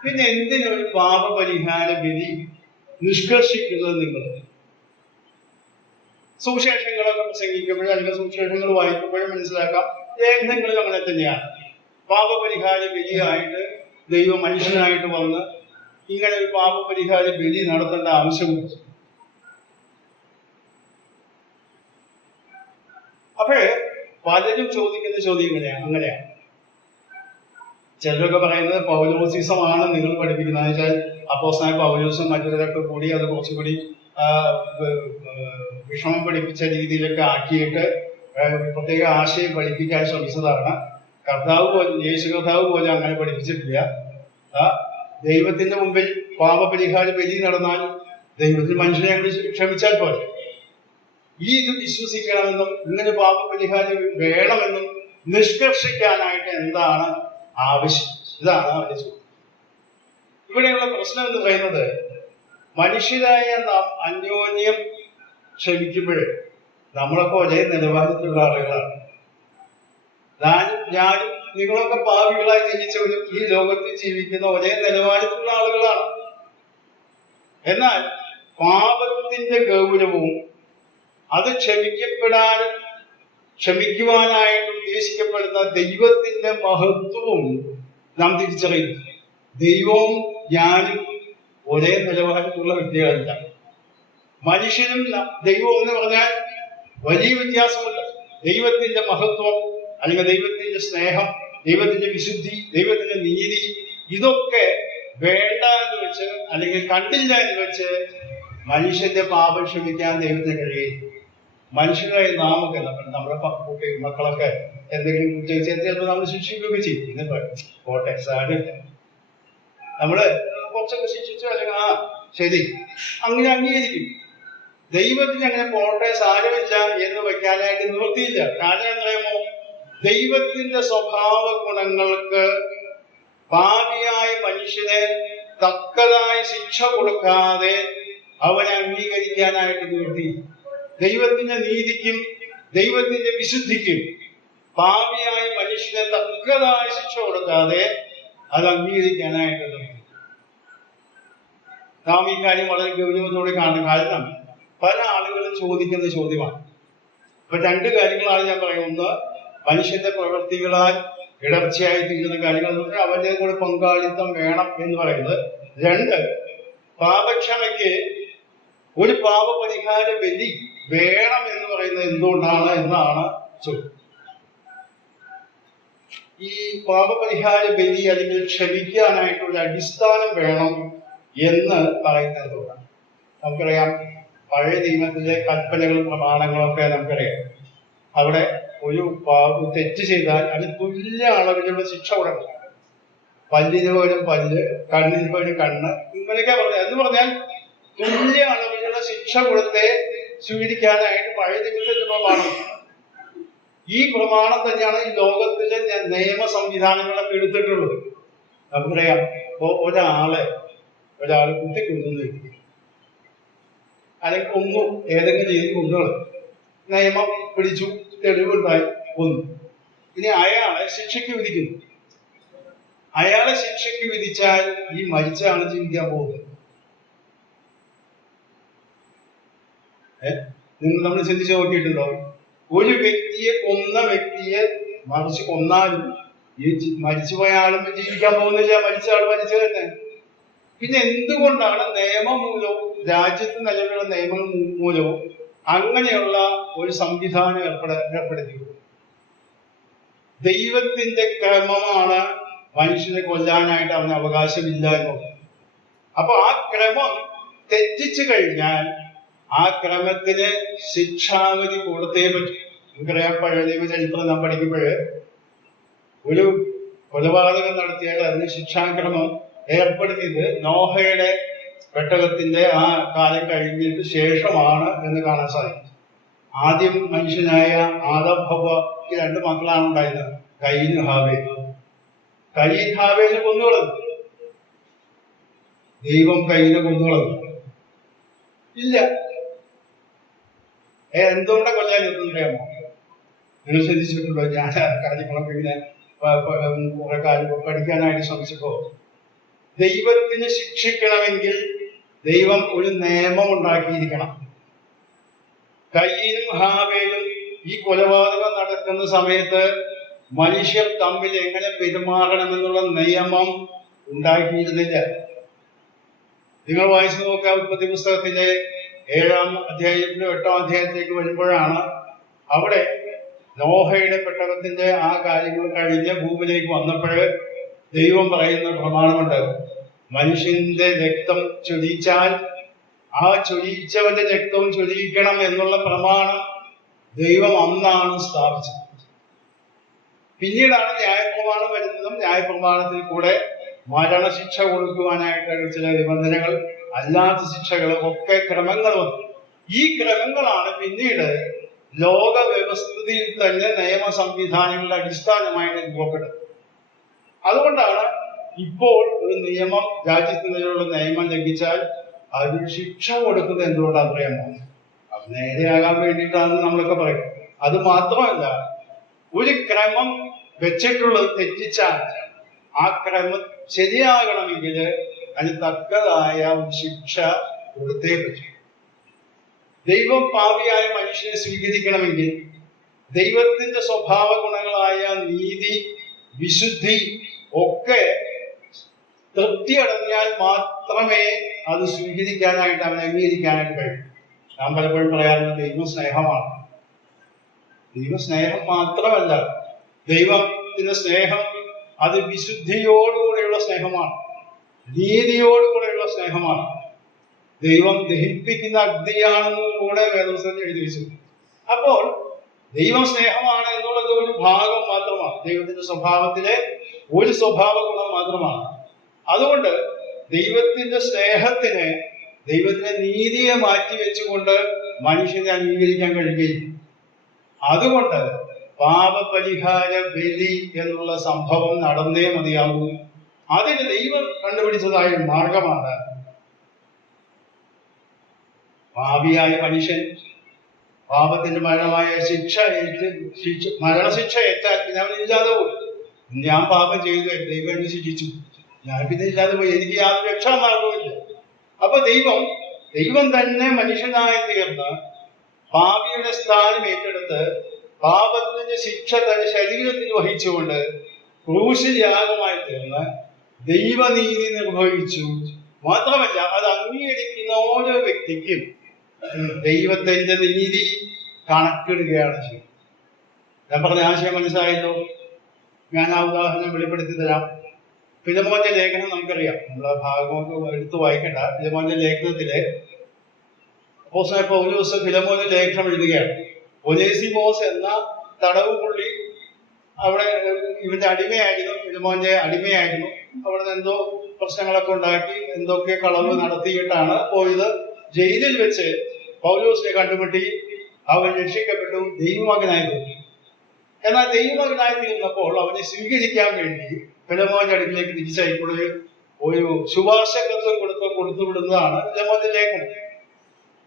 പിന്നെ എന്തിനൊരു പാപപരിഹാര ബലി നിഷ്കർഷിക്കുന്നത്? നിങ്ങൾ സുവിശേഷങ്ങളൊക്കെ പ്രസംഗിക്കുമ്പോഴും അല്ലെങ്കിൽ സുവിശേഷങ്ങൾ വായിക്കുമ്പോഴും മനസ്സിലാക്കാം, ലേഖനങ്ങളിൽ അങ്ങനെ തന്നെയാണ്. പാപപരിഹാര ബലിയായിട്ട് ദൈവം മനുഷ്യനായിട്ട് വന്ന് ഇങ്ങനെ ഒരു പാപപരിഹാര ബലി നടത്തേണ്ട ആവശ്യമുണ്ട്. അപ്പോഴേ പലരും ചോദിക്കുന്ന ചോദ്യം അങ്ങനെയാണ്. ചിലരൊക്കെ പറയുന്നത് പൗലോസിസമാണ് നിങ്ങൾ പഠിപ്പിക്കുന്നത്. വെച്ചാൽ അപ്പോസ്തലനായ പൗലോസും മറ്റൊരൊക്കെ കൂടി അത് കുറച്ചുകൂടി വിഷമം പഠിപ്പിച്ച രീതിയിലൊക്കെ ആക്കിയിട്ട് പ്രത്യേക ആശയം പഠിപ്പിക്കാൻ ശ്രമിച്ചതാണ്. യേശു കർത്താവ് പോലും അങ്ങനെ പഠിപ്പിച്ചിട്ടില്ല. ദൈവത്തിന്റെ മുമ്പിൽ പാപപരിഹാര ബലി നടന്നാൽ ദൈവത്തിന് മനുഷ്യനെ ക്ഷമിച്ചാൽ പോലെ. ഇത് വിശ്വസിക്കണമെന്നും ഇങ്ങനെ പാപപരിഹാരം വേണമെന്നും നിഷ്കർഷിക്കാനായിട്ട് എന്താണ് ആവശ്യം? ഇതാണ് അവന്റെ ചോദ്യം. ഇവിടെയുള്ള പ്രശ്നം എന്ന് പറയുന്നത്, മനുഷ്യരായ നാം അന്യോന്യം ക്ഷമിക്കുമ്പോഴേ നമ്മളൊക്കെ ഒരേ നിലവാരത്തിലുള്ള ആളുകളാണ്. ഞാനും നിങ്ങളൊക്കെ പാപികളായി ജനിച്ചവരും ഈ ലോകത്തിൽ ജീവിക്കുന്ന ഒരേ നിലവാരത്തിലുള്ള ആളുകളാണ്. എന്നാൽ പാപത്തിന്റെ ഗൗരവവും അത് ക്ഷമിക്കുവാനായിട്ട് ഉദ്ദേശിക്കപ്പെടുന്ന ദൈവത്തിന്റെ മഹത്വവും നാം തിരിച്ചറിയുന്നു. ദൈവവും ഞാനും ഒരേ നിലവാരത്തിലുള്ള വ്യക്തികളല്ല. മനുഷ്യനും ദൈവവും എന്ന് പറഞ്ഞാൽ വലിയ വ്യത്യാസമുണ്ട്. ദൈവത്തിന്റെ മഹത്വം അല്ലെങ്കിൽ ദൈവത്തിന്റെ സ്നേഹം, ദൈവത്തിന്റെ വിശുദ്ധി, ദൈവത്തിന്റെ നീതി, ഇതൊക്കെ വേണ്ട എന്ന് വെച്ച് അല്ലെങ്കിൽ കണ്ടില്ല എന്ന് വെച്ച് മനുഷ്യന്റെ പാപം ക്ഷമിക്കാൻ ദൈവത്തിന് കഴിയില്ല. മനുഷ്യരായി നാമൊക്കെ നമ്മുടെ മക്കളൊക്കെ എന്തെങ്കിലും ചിലപ്പോൾ നമ്മൾ ശിക്ഷിക്കുകയൊക്കെ ചെയ്യും. ഇന്ന് പോട്ടെ സാരമില്ല, നമ്മള് കുറച്ചൊക്കെ ശിക്ഷിച്ചു അല്ലെങ്കിൽ ശരി അങ്ങനെ അംഗീകരിക്കും. ദൈവത്തിന് അങ്ങനെ പോട്ടെ സാരമില്ല എന്ന് വെക്കാനായിട്ട് നിവൃത്തിയില്ല. കാരണം എന്തറിയാമോ? ദൈവത്തിന്റെ സ്വഭാവ ഗുണങ്ങൾക്ക് പാപിയായ മനുഷ്യനെ തക്കതായ ശിക്ഷ കൊടുക്കാതെ അവനെ അംഗീകരിക്കാനായിട്ട് നിവൃത്തിയില്ല. ദൈവത്തിന്റെ നീതിക്കും ദൈവത്തിന്റെ വിശുദ്ധിക്കും പാപിയായ മനുഷ്യനെ തക്കതായ ശിക്ഷ കൊടുക്കാതെ അത് അംഗീകരിക്കാനായിട്ട് നിവൃത്തി. നാം ഈ കാര്യം വളരെ ഗൗരവത്തോടെ കാണും. കാരണം പല ആളുകളും ചോദിക്കുന്ന ചോദ്യമാണ്. ഇപ്പൊ 2 കാര്യങ്ങളാണ് ഞാൻ പറയുന്നത്. ഒന്ന്, മനുഷ്യന്റെ പ്രവൃത്തികളാൽ ഇടർച്ചയായി തീരുന്ന കാര്യങ്ങൾ അവന്റെ കൂടെ പങ്കാളിത്തം വേണം എന്ന് പറയുന്നത്. 2, പാപക്ഷമയ്ക്ക് ഒരു പാപപരിഹാര ബലി വേണം എന്ന് പറയുന്നത് എന്തുകൊണ്ടാണ് എന്നാണ് ചോദ്യം. ഈ പാപപരിഹാര ബലി അല്ലെങ്കിൽ ക്ഷമിക്കാനായിട്ടുള്ള അടിസ്ഥാനം വേണം എന്ന് പറയുന്നത് എന്തുകൊണ്ടാണ്? നമുക്കറിയാം, പഴയ നിയമത്തിലെ കൽപ്പനകളും പ്രമാണങ്ങളൊക്കെ നമുക്കറിയാം. അവിടെ ഒരു തെറ്റ് ചെയ്താൽ അതിന് തുല്യ അളവിലുള്ള ശിക്ഷ കൊടുക്കണം. പല്ലിന് പകരം പല്ല്, കണ്ണിന് പകരം കണ്ണ്, ഇങ്ങനെയൊക്കെ പറഞ്ഞത്. എന്ന് പറഞ്ഞാൽ തുല്യ അളവിലുള്ള ശിക്ഷ കൊടുത്തേ സ്വീകരിക്കാനായിട്ട് പഴയ നിയമത്തിന്റെ പ്രമാണം. ഈ പ്രമാണം തന്നെയാണ് ഈ ലോകത്തിലെ നിയമ സംവിധാനങ്ങളൊക്കെ എടുത്തിട്ടുള്ളത്. നമുക്കറിയാം, ഇപ്പോ ഒരാള് കുത്തിക്കൊന്നു അല്ലെങ്കിൽ കൊന്നു, ഏതെങ്കിലും രീതി കൊന്നുകൾ നിയമം പിടിച്ചു, തെളിവുണ്ടായി, കൊന്നു. ഇനി അയാളെ ശിക്ഷയ്ക്ക് വിധിക്കുന്നു. അയാളെ ശിക്ഷയ്ക്ക് വിധിച്ചാൽ ഈ മരിച്ച ആള് ജീവിക്കാൻ പോകുന്നത്. നമ്മൾ ചിന്തിച്ചു നോക്കിയിട്ടുണ്ടോ? ഒരു വ്യക്തിയെ കൊന്ന വ്യക്തിയെ മറിച്ച് കൊന്നാലും ഈ മരിച്ചുപോയ ആളും ജീവിക്കാൻ പോകുന്നില്ല, മരിച്ച ആൾ മരിച്ചു തന്നെ. പിന്നെ എന്തുകൊണ്ടാണ് നിയമം മൂലവും രാജ്യത്ത് നിലവിലുള്ള നിയമങ്ങൾ മൂലവും അങ്ങനെയുള്ള ഒരു സംവിധാനം ഏർപ്പെടുത്തിയത്? ദൈവത്തിന്റെ ക്രമമാണ് മനുഷ്യനെ കൊല്ലാനായിട്ട് അവന് അവകാശമില്ല എന്നുള്ളത്. അപ്പൊ ആ ക്രമം തെറ്റിച്ചു കഴിഞ്ഞാൽ ആ ക്രമത്തിന് ശിക്ഷാവിധി കൊടുത്തേ പറ്റും. നമുക്കറിയാം, പഴയ നിയമചരിത്രം നാം പഠിക്കുമ്പോൾ ഒരു കൊലപാതകം നടത്തിയാൽ അതിന് ശിക്ഷാക്രമം ഏർപ്പെടുത്തിയത് നോഹയുടെ പെട്ടകത്തിന്റെ ആ കാലം കഴിഞ്ഞിട്ട് ശേഷമാണ് എന്ന് കാണാൻ സാധിക്കും. ആദ്യം മനുഷ്യനായ ആദം ഹവ്വയ്ക്ക് 2 മക്കളാണ് ഉണ്ടായിരുന്നത്, കയീൻ ഹാബേൽ. കയീൻ ഹാബേലിനെ കൊന്നുകളഞ്ഞു. ദൈവം കയീനെ കൊന്നുകളഞ്ഞു? ഇല്ല. എന്തുകൊണ്ടാ കൊല്ലാൻ നിർത്തുന്നറിയാമോ? നിങ്ങൾ ശ്രദ്ധിച്ചിട്ടുണ്ടോ? ഞാൻ കാര്യങ്ങളൊക്കെ ഇങ്ങനെ കുറെ കാര്യം പഠിക്കാനായിട്ട് ശ്രമിച്ചപ്പോ, ദൈവത്തിന് ശിക്ഷിക്കണമെങ്കിൽ ദൈവം ഒരു നിയമം ഉണ്ടാക്കിയിരിക്കണം. കയീനും ഹാബേലും ഈ കൊലപാതകം നടക്കുന്ന സമയത്ത് മനുഷ്യർ തമ്മിൽ എങ്ങനെ പെരുമാറണമെന്നുള്ള നിയമം ഉണ്ടാക്കിയിരുന്നില്ല. നിങ്ങൾ വായിച്ചു നോക്കുക, ഉൽപ്പത്തി പുസ്തകത്തിലെ 7-ാം അധ്യായത്തിലും 8-ാം അധ്യായത്തിലേക്ക് വരുമ്പോഴാണ് അവിടെ നോഹയുടെ പെട്ടകത്തിന്റെ ആ കാര്യങ്ങൾ കഴിഞ്ഞ് ഭൂമിയിലേക്ക് വന്നപ്പോൾ ദൈവം പറയുന്ന പ്രമാണമുണ്ട്. മനുഷ്യന്റെ രക്തം ചൊരിയിച്ചാൽ ആ ചൊരിയിച്ചവന്റെ രക്തവും ചൊരിയിക്കണം എന്നുള്ള പ്രമാണം ദൈവം അന്നാണ് സ്ഥാപിച്ചത്. പിന്നീടാണ് ന്യായപ്രമാണം വരുന്നതും ന്യായപ്രമാണത്തിൽ കൂടെ മരണശിക്ഷ കൊടുക്കുവാനായിട്ട് ചില നിബന്ധനകൾ, അല്ലാത്ത ശിക്ഷകളും ഒക്കെ ക്രമങ്ങൾ വന്നു. ഈ ക്രമങ്ങളാണ് പിന്നീട് ലോക വ്യവസ്ഥിതിയിൽ തന്നെ നിയമ സംവിധാനങ്ങളുടെ അടിസ്ഥാനമായി രൂപപ്പെട്ടത്. അതുകൊണ്ടാണ് ഇപ്പോൾ ഒരു നിയമം, രാജ്യത്തിനുള്ള നിയമം ലംഘിച്ചാൽ അതിന് ശിക്ഷ കൊടുക്കുന്നത് എന്തുകൊണ്ടാണ് അറിയാമോ? അത് നേരെയാകാൻ വേണ്ടിയിട്ടാണെന്ന് നമ്മളൊക്കെ പറയും. അത് മാത്രമല്ല, ഒരു ക്രമം വെച്ചിട്ടുള്ളത് തെറ്റിച്ചാൽ ആ ക്രമം ശരിയാകണമെങ്കിൽ അതിന് തക്കതായ ശിക്ഷ കൊടുത്തേ പറ്റും. ദൈവം പാപിയായ മനുഷ്യനെ സ്വീകരിക്കണമെങ്കിൽ ദൈവത്തിന്റെ സ്വഭാവ ഗുണങ്ങളായ നീതി, വിശുദ്ധി ഒക്കെ തൃപ്തി അടഞ്ഞാൽ മാത്രമേ അത് സ്വീകരിക്കാനായിട്ട്, അവൻ അംഗീകരിക്കാനായിട്ട് കഴിയും. ഞാൻ പലപ്പോഴും പറയാറുണ്ട്, ദൈവം സ്നേഹമാണ്. ദൈവം സ്നേഹം മാത്രമല്ല, ദൈവത്തിന്റെ സ്നേഹം അത് വിശുദ്ധിയോടുകൂടെയുള്ള സ്നേഹമാണ്, നീതിയോടുകൂടെയുള്ള സ്നേഹമാണ്. ദൈവം ദഹിപ്പിക്കുന്ന അഗ്നിയാണെന്നും കൂടെ വേദപുസ്തകത്തിൽ എഴുതി വെച്ചിട്ടുണ്ട്. അപ്പോൾ ദൈവം സ്നേഹമാണ് എന്നുള്ളത് ഒരു ഭാഗം മാത്രമാണ്, ദൈവത്തിന്റെ സ്വഭാവത്തിലെ ഒരു സ്വഭാവ ഗുണം മാത്രമാണ്. അതുകൊണ്ട് ദൈവത്തിന്റെ സ്നേഹത്തിന്, ദൈവത്തിന്റെ നീതിയെ മാറ്റി വെച്ചുകൊണ്ട് മനുഷ്യനെ അംഗീകരിക്കാൻ കഴിയുകയില്ല. അതുകൊണ്ട് പാപപരിഹാര ബലി എന്നുള്ള സംഭവം നടന്നേ മതിയാകൂ. അതിന് ദൈവം കണ്ടുപിടിച്ചതായ മാർഗമാണ് പാപിയായ മനുഷ്യൻ പാപത്തിന്റെ മരണമായ മരണശിക്ഷ ഏറ്റാൽ പിന്നെ അവൻ ഇല്ലാതെ പോയി. ഞാൻ പാപം ചെയ്തു, ദൈവം എന്നെ ശിക്ഷിച്ചു, ഞാൻ പിന്നെ ഇല്ലാതെ പോയി, എനിക്ക് യാതൊരു രക്ഷാമാർഗവുമില്ല. അപ്പൊ ദൈവം തന്നെ മനുഷ്യനായി തീർന്ന് പാപിയുടെ സ്ഥാനം ഏറ്റെടുത്ത് പാപത്തിന്റെ ശിക്ഷ തന്റെ ശരീരത്തിൽ വഹിച്ചുകൊണ്ട് ക്രൂശിൽ യാഗമായി തീർന്ന് ദൈവനീതി നിർവഹിച്ചു. മാത്രമല്ല, അത് അംഗീകരിക്കുന്ന ഓരോ വ്യക്തിക്കും ദൈവത്തിന്റെ നീതി കണക്കിടുകയാണ് ചെയ്യുന്നത്. ഞാൻ പറഞ്ഞ ആശയം മനസ്സിലായല്ലോ? ഞാൻ ആ ഉദാഹരണം വെളിപ്പെടുത്തി തരാം. ഫിലമോന്റെ ലേഖനം നമുക്കറിയാം, നമ്മൾ ആ ഭാഗമൊക്കെ എടുത്തു വായിക്കേണ്ട. ഫിലമോന്റെ ലേഖനത്തിലെ അപ്പോസ്തലൻ പൗലോസ് ഫിലമോന്റെ ലേഖനം എഴുതുകയാണ്. ഒനേസിമോസ് എന്ന തടവുപുള്ളി അവിടെ ഇവന്റെ അടിമയായിരുന്നു, ഫിലമോന്റെ അടിമയായിരുന്നു. അവിടെ എന്തോ പ്രശ്നങ്ങളൊക്കെ ഉണ്ടാക്കി, എന്തൊക്കെ കളവ് നടത്തിയിട്ടാണ് പോയത്. ജയിലിൽ വെച്ച് പൗലോസിനെ കണ്ടുമുട്ടി, അവൻ രക്ഷിക്കപ്പെട്ടു, ദൈവമകനായി തീർന്നു. എന്നാൽ ദൈവമകനായി തീർന്നപ്പോൾ അവനെ സ്വീകരിക്കാൻ വേണ്ടി ഫിലമോന്റെ അടുക്കിലേക്ക് തിരിച്ചയക്കുകയും ഒരു ശുപാർശ കത്തും കൊടുത്തുവിടുന്നതാണ് ഫിലമോന്റെ ലേഖനം.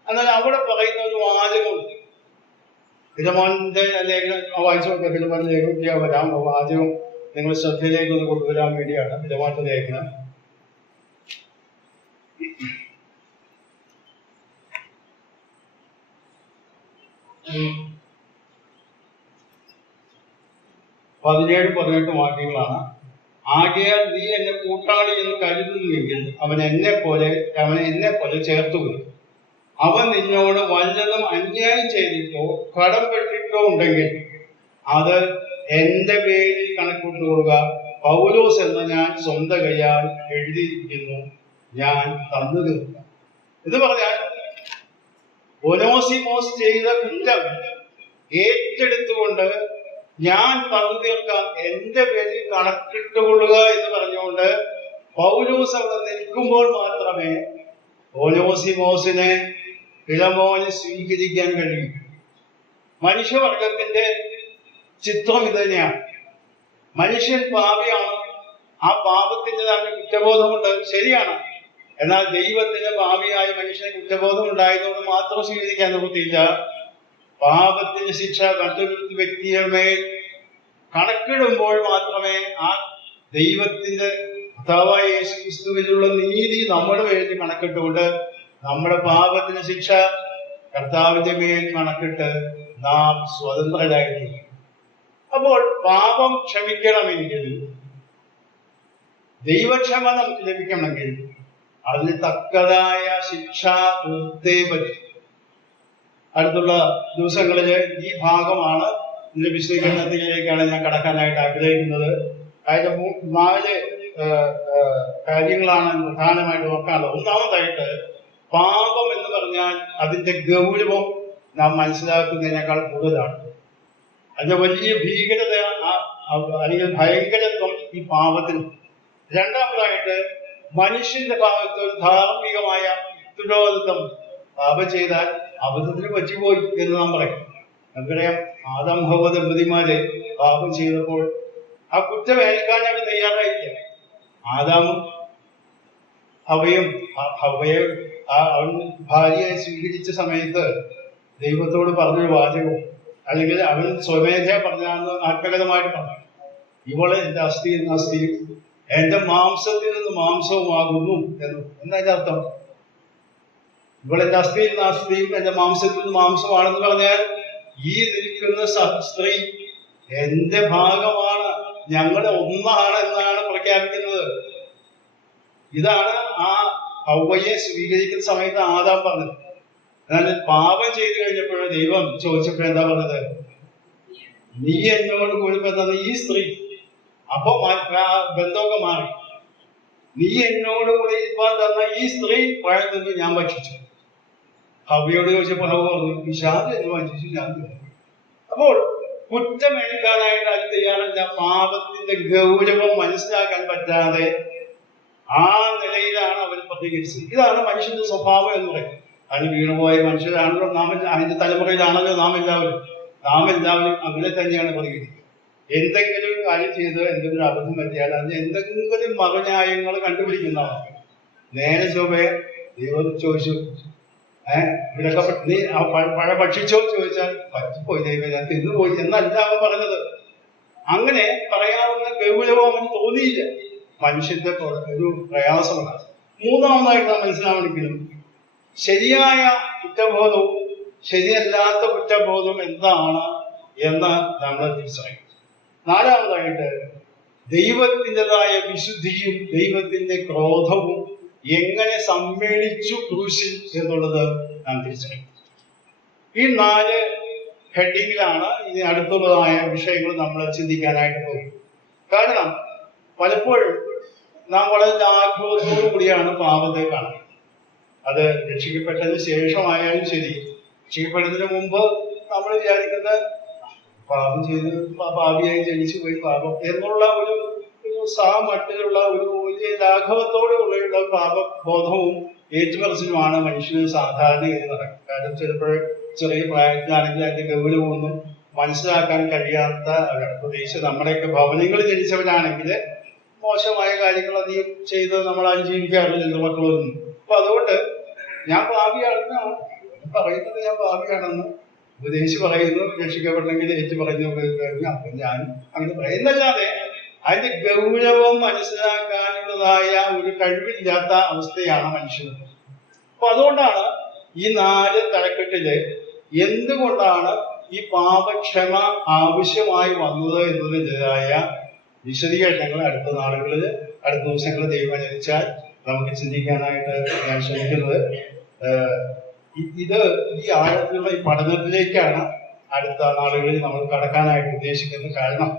എന്നാൽ അവിടെ പറയുന്ന ഒരു വാചകമുണ്ട്. ഫിലമോന്റെ ലേഖനം വായിച്ചു നോക്കുക. ഫിലമോന്റെ ലേഖനം വരാം. വാചകം നിങ്ങൾ ശ്രദ്ധയിലേക്ക് ഒന്ന് കൊണ്ടുവരാൻ വേണ്ടിയാണ് ഫിലമോന്റെ ലേഖനം. 17-18 വാക്യങ്ങളാണ്. ആകയാൽ നീ എന്നെ കൂട്ടാളി എന്ന് കരുതുന്നുവെങ്കിൽ അവൻ എന്നെ പോലെ ചേർത്തുകൊള്ളും. അവൻ നിന്നോട് വല്ലതും അന്യായം ചെയ്തിട്ടോ കടംപെട്ടിട്ടോ ഉണ്ടെങ്കിൽ അത് എന്റെ പേരിൽ കണക്കൂട്ടുകൊള്ളുക. പൗലോസ് എന്ന ഞാൻ സ്വന്തം കൈയാൽ എഴുതിയിരിക്കുന്നു, ഞാൻ തന്നു തീർക്കാം. എന്ന് പറഞ്ഞാൽ ഒനോസിമോസ് ചെയ്ത കുറ്റം ഏറ്റെടുത്തുകൊണ്ട് ഞാൻ തന്നു തീർക്കാം, എന്റെ പേരിൽ കണക്കിട്ടുകൊള്ളുക എന്ന് പറഞ്ഞുകൊണ്ട് പൗലോസ് അവിടെ നിൽക്കുമ്പോൾ മാത്രമേ ഒനോസിമോസിനെ ഫിലമോന് സ്വീകരിക്കാൻ കഴിയും. മനുഷ്യവർഗത്തിന്റെ ചിത്രം ഇത് തന്നെയാണ്. മനുഷ്യൻ പാപിയാണ്, ആ പാപത്തിന് തന്നെ കുറ്റബോധമുണ്ട്, ശരിയാണ്. എന്നാൽ ദൈവത്തിന് പാപിയായ മനുഷ്യന് കുറ്റബോധം ഉണ്ടായതുകൊണ്ട് മാത്രം സ്വീകരിക്കാൻ നിവൃത്തിയില്ല. പാപത്തിന് ശിക്ഷ മറ്റൊരു വ്യക്തിയുടെ മേൽ കണക്കിടുമ്പോൾ മാത്രമേ ആ ദൈവത്തിന്റെ കർത്താവായ യേശു ക്രിസ്തുവിലുള്ള നീതി നമ്മുടെ മേൽ കണക്കിട്ടുകൊണ്ട് നമ്മുടെ പാപത്തിന് ശിക്ഷ കർത്താവിന്റെ മേൽ കണക്കിട്ട് നാം സ്വതന്ത്രരായിരിക്കും. അപ്പോൾ പാപം ക്ഷമിക്കണമെങ്കിൽ, ദൈവക്ഷമ നമുക്ക് ലഭിക്കണമെങ്കിൽ അതിന് തക്കതായ ശിക്ഷ കൊടുത്തേ പറ്റും. അടുത്തുള്ള ദിവസങ്ങളിൽ ഈ ഭാഗമാണ് ഇതിന്റെ വിശദീകരണത്തിലേക്കാണ് ഞാൻ കടക്കാനായിട്ട് ആഗ്രഹിക്കുന്നത്. അതിന്റെ 4 കാര്യങ്ങളാണ് പ്രധാനമായിട്ട് നോക്കാനുള്ളത്. ഒന്നാമതായിട്ട്, പാപം എന്ന് പറഞ്ഞാൽ അതിന്റെ ഗൗരവം നാം മനസ്സിലാക്കുന്നതിനേക്കാൾ കൂടുതലാണ്. അതിന്റെ വലിയ ഭീകരത അല്ലെങ്കിൽ ഭയങ്കരത്വം ഈ പാപത്തിന്. രണ്ടാമതായിട്ട്, മനുഷ്യന്റെ ഭാഗത്ത് ഒരു ധാർമ്മികമായ ഉത്തരവാദിത്വം. പാപം ചെയ്താൽ അബദ്ധത്തിന് പറ്റിപ്പോയി എന്ന് നാം പറയും. നമുക്കറിയാം, ആദം ഹവ്വ ദമ്പതിമാര് പാപം ചെയ്തപ്പോൾ ആ കുറ്റം ഏൽക്കാൻ അവർ തയ്യാറായില്ല. ആദാമും ഹവ്വയും അവൻ ഭാര്യയെ സ്വീകരിച്ച സമയത്ത് ദൈവത്തോട് പറഞ്ഞൊരു വാചകവും, അല്ലെങ്കിൽ അവൻ സ്വമേധയാ പറഞ്ഞാന്ന് ആത്മഗതമായിട്ട് പറഞ്ഞു, ഇവളെ എന്റെ അസ്ഥിയിൽ നിന്ന് അസ്ഥിയും എന്റെ മാംസത്തിൽ നിന്ന് മാംസവുമാകുന്നു എന്ന്. എന്നതിന്റെ അർത്ഥം, ഇവളെന്റെ അസ്ഥിയിൽ നിന്ന് അസ്ഥിയും എന്റെ മാംസത്തിൽ നിന്ന് മാംസമാണെന്ന് പറഞ്ഞാൽ ഈ നിൽക്കുന്ന സ്ത്രീ എന്റെ ഭാഗമാണ്, ഞങ്ങളുടെ ഒന്നാണ് എന്നാണ് പ്രഖ്യാപിക്കുന്നത്. ഇതാണ് ആ ഹവ്വയെ സ്വീകരിക്കുന്ന സമയത്ത് ആദാം പറഞ്ഞത്. എന്നാൽ പാപം ചെയ്തു കഴിഞ്ഞപ്പോൾ ദൈവം ചോദിച്ചപ്പോൾ എന്താ പറഞ്ഞത്? നീ എന്നോട് കൂടി ഈ സ്ത്രീ. അപ്പൊ ബന്ധമൊക്കെ മാറി. നീ എന്നോട് കൂടി ഇരിപ്പാൻ തന്ന ഈ സ്ത്രീ പഴം നിന്ന് ഞാൻ ഭക്ഷിച്ചു. ഹവ്വയോട് ചോദിച്ചപ്പോൾ ഹവ്വ പറഞ്ഞു, പിശാച് എന്ന് ഭക്ഷിച്ചു ഞാൻ. അപ്പോൾ കുറ്റമേൽക്കാനായിട്ട് അത് തയ്യാറല്ല. പാപത്തിന്റെ ഗൗരവം മനസ്സിലാക്കാൻ പറ്റാതെ ആ നിലയിലാണ് അവർ പ്രതികരിച്ചത്. ഇതാണ് മനുഷ്യന്റെ സ്വഭാവം എന്ന് പറയും. അതിന് വീണുപോയ മനുഷ്യരാണല്ലോ നാം, അതിന്റെ തലമുറയിലാണല്ലോ നാം എല്ലാവരും അങ്ങനെ തന്നെയാണ് പ്രതികരിക്കുക. എന്തെങ്കിലും കാര്യം ചെയ്ത് എന്തെങ്കിലും അബദ്ധം പറ്റിയാൽ അതിന് എന്തെങ്കിലും മറുന്യായങ്ങൾ കണ്ടുപിടിക്കുന്നതാണ്. നേരെ ചൊവ്വേ ദൈവം ചോദിച്ചു, ഇതൊക്കെ നീ പഴ ഭക്ഷിച്ചോ ചോദിച്ചാൽ പറ്റിപ്പോയി ദൈവം, ഞാൻ തിന്നുപോയി എന്നല്ല അവൻ പറഞ്ഞത്. അങ്ങനെ പറയാവുന്ന ഗൗരവം അവന് തോന്നിയില്ല. മനുഷ്യന്റെ ഒരു പ്രയാസമാണ്. മൂന്നാമതായിട്ട് നാം മനസ്സിലാവണമെങ്കിലും ശരിയായ കുറ്റബോധവും ശരിയല്ലാത്ത കുറ്റബോധവും എന്താണ് എന്ന് നമ്മൾ തിരിച്ചറിയും. നാലാമതായിട്ട്, ദൈവത്തിൻ്റെതായ വിശുദ്ധിയും ദൈവത്തിന്റെ ക്രോധവും എങ്ങനെ സമ്മേളിച്ചു ക്രൂശിൽ എന്നുള്ളത് നാം തിരിച്ചറിയും. ഈ 4 ഹെഡിങ്ങിലാണ് ഇനി അടുത്തുള്ളതായ വിഷയങ്ങൾ നമ്മൾ ചിന്തിക്കാനായിട്ട് പോകും. കാരണം പലപ്പോഴും നാം വളരെ ആഗ്രഹത്തോടു കൂടിയാണ് പാപത്തെ കാണുന്നത്. അത് രക്ഷിക്കപ്പെട്ടതിന് ശേഷമായാലും ശരി, രക്ഷിക്കപ്പെടുന്നതിന് മുമ്പ് നമ്മൾ വിചാരിക്കുന്ന പാപം ചെയ്ത് പാപിയായി ജനിച്ചു പോയി പാപം എന്നുള്ള ഒരു മട്ടിലുള്ള ഒരു വലിയ ലാഘവത്തോടുള്ള പാപബോധവും ഏറ്റുപറച്ചിലുമാണ് മനുഷ്യന് സാധാരണ നടക്കുന്നത്. കാരണം ചിലപ്പോൾ ചെറിയ പ്രായത്തിലാണെങ്കിൽ അതിന്റെ ഗൗരവമൊന്നും മനസ്സിലാക്കാൻ കഴിയാത്ത, പ്രത്യേകിച്ച് നമ്മുടെയൊക്കെ ഭവനങ്ങളിൽ ജനിച്ചവരാണെങ്കിൽ മോശമായ കാര്യങ്ങൾ അധികം ചെയ്ത് നമ്മൾ ജീവിക്കാറില്ല ചെറുമക്കളൊന്നും. അപ്പൊ അതുകൊണ്ട് ഞാൻ പാപിയാണെന്ന് പറയുന്നത്, ഞാൻ പാപിയാണെന്ന് ഉപദേശിച്ച് പറയുന്നു, രക്ഷിക്കപ്പെടണമെങ്കിൽ ഏറ്റു പറഞ്ഞു കഴിഞ്ഞാൽ അപ്പൊ ഞാൻ അങ്ങനെ പറയുന്നല്ലാതെ അതിന്റെ ഗൗരവം മനസ്സിലാക്കാനുള്ളതായ ഒരു കഴിവില്ലാത്ത അവസ്ഥയാണ് മനുഷ്യന്. അപ്പൊ അതുകൊണ്ടാണ് ഈ 4 തലക്കെട്ടില് എന്തുകൊണ്ടാണ് ഈ പാപക്ഷമ ആവശ്യമായി വന്നത് എന്നതിൻ്റെതായ വിശദീകരണങ്ങൾ അടുത്ത നാളുകളിൽ, അടുത്ത ദിവസങ്ങളിൽ ദൈവം അനുവദിച്ചാൽ നമുക്ക് ചിന്തിക്കാനായിട്ട് ഞാൻ ശ്രമിക്കുന്നത്. ഈ ആഴത്തിലുള്ള ഈ പഠനത്തിലേക്കാണ് അടുത്ത നാളുകളിൽ നമ്മൾ കടക്കാനായിട്ട് ഉദ്ദേശിക്കുന്നത്. കാരണം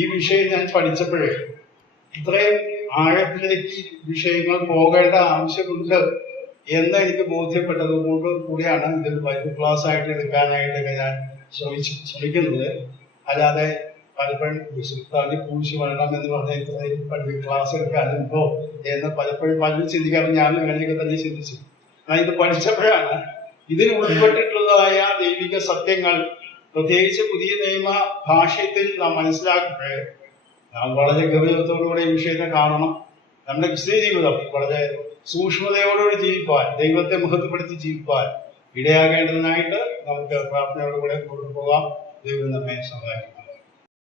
ഈ വിഷയം ഞാൻ പഠിച്ചപ്പോഴേ ഇത്രയും ആഴത്തിലേക്ക് ഈ വിഷയങ്ങൾ പോകേണ്ട ആവശ്യമുണ്ട് എന്ന് എനിക്ക് ബോധ്യപ്പെട്ടത് കൊണ്ട് കൂടിയാണ് ഇതിൽ ബൈബിൾ ക്ലാസ് ആയിട്ട് എടുക്കാനായിട്ടൊക്കെ ഞാൻ ശ്രമിക്കുന്നത്. അല്ലാതെ പലപ്പോഴും വിശുദ്ധാതി പൂശി വരണം എന്ന് പറഞ്ഞ ഇത്രയും ക്ലാസ് എടുക്കാനുണ്ടോ എന്ന് പലപ്പോഴും പലരും ചിന്തിക്കാറുണ്ട്. ഞാനും അങ്ങനെയൊക്കെ തന്നെ ചിന്തിച്ചു. ഞാൻ ഇത് പഠിച്ചപ്പോഴാണ് ഇതിൽ ഉൾപ്പെട്ടിട്ടുള്ളതായ ദൈവിക സത്യങ്ങൾ, പ്രത്യേകിച്ച് പുതിയ നിയമ ഭാഷ്യത്തിൽ നാം മനസ്സിലാക്കുമ്പോൾ നാം വളരെ ഗൗരവത്തോടുകൂടി ഈ വിഷയത്തെ കാണണം. നമ്മുടെ ക്രിസ്തീയ ജീവിതം വളരെ സൂക്ഷ്മതയോടുകൂടി ജീവിപ്പാൻ, ദൈവത്തെ മഹത്വപ്പെടുത്തി ജീവിപ്പാൻ ഇടയാകേണ്ടതിനായിട്ട് നമുക്ക് പ്രാർത്ഥനയോടുകൂടെ കൊണ്ടുപോകാം. ദൈവം നമ്മെ സഹായിക്കും.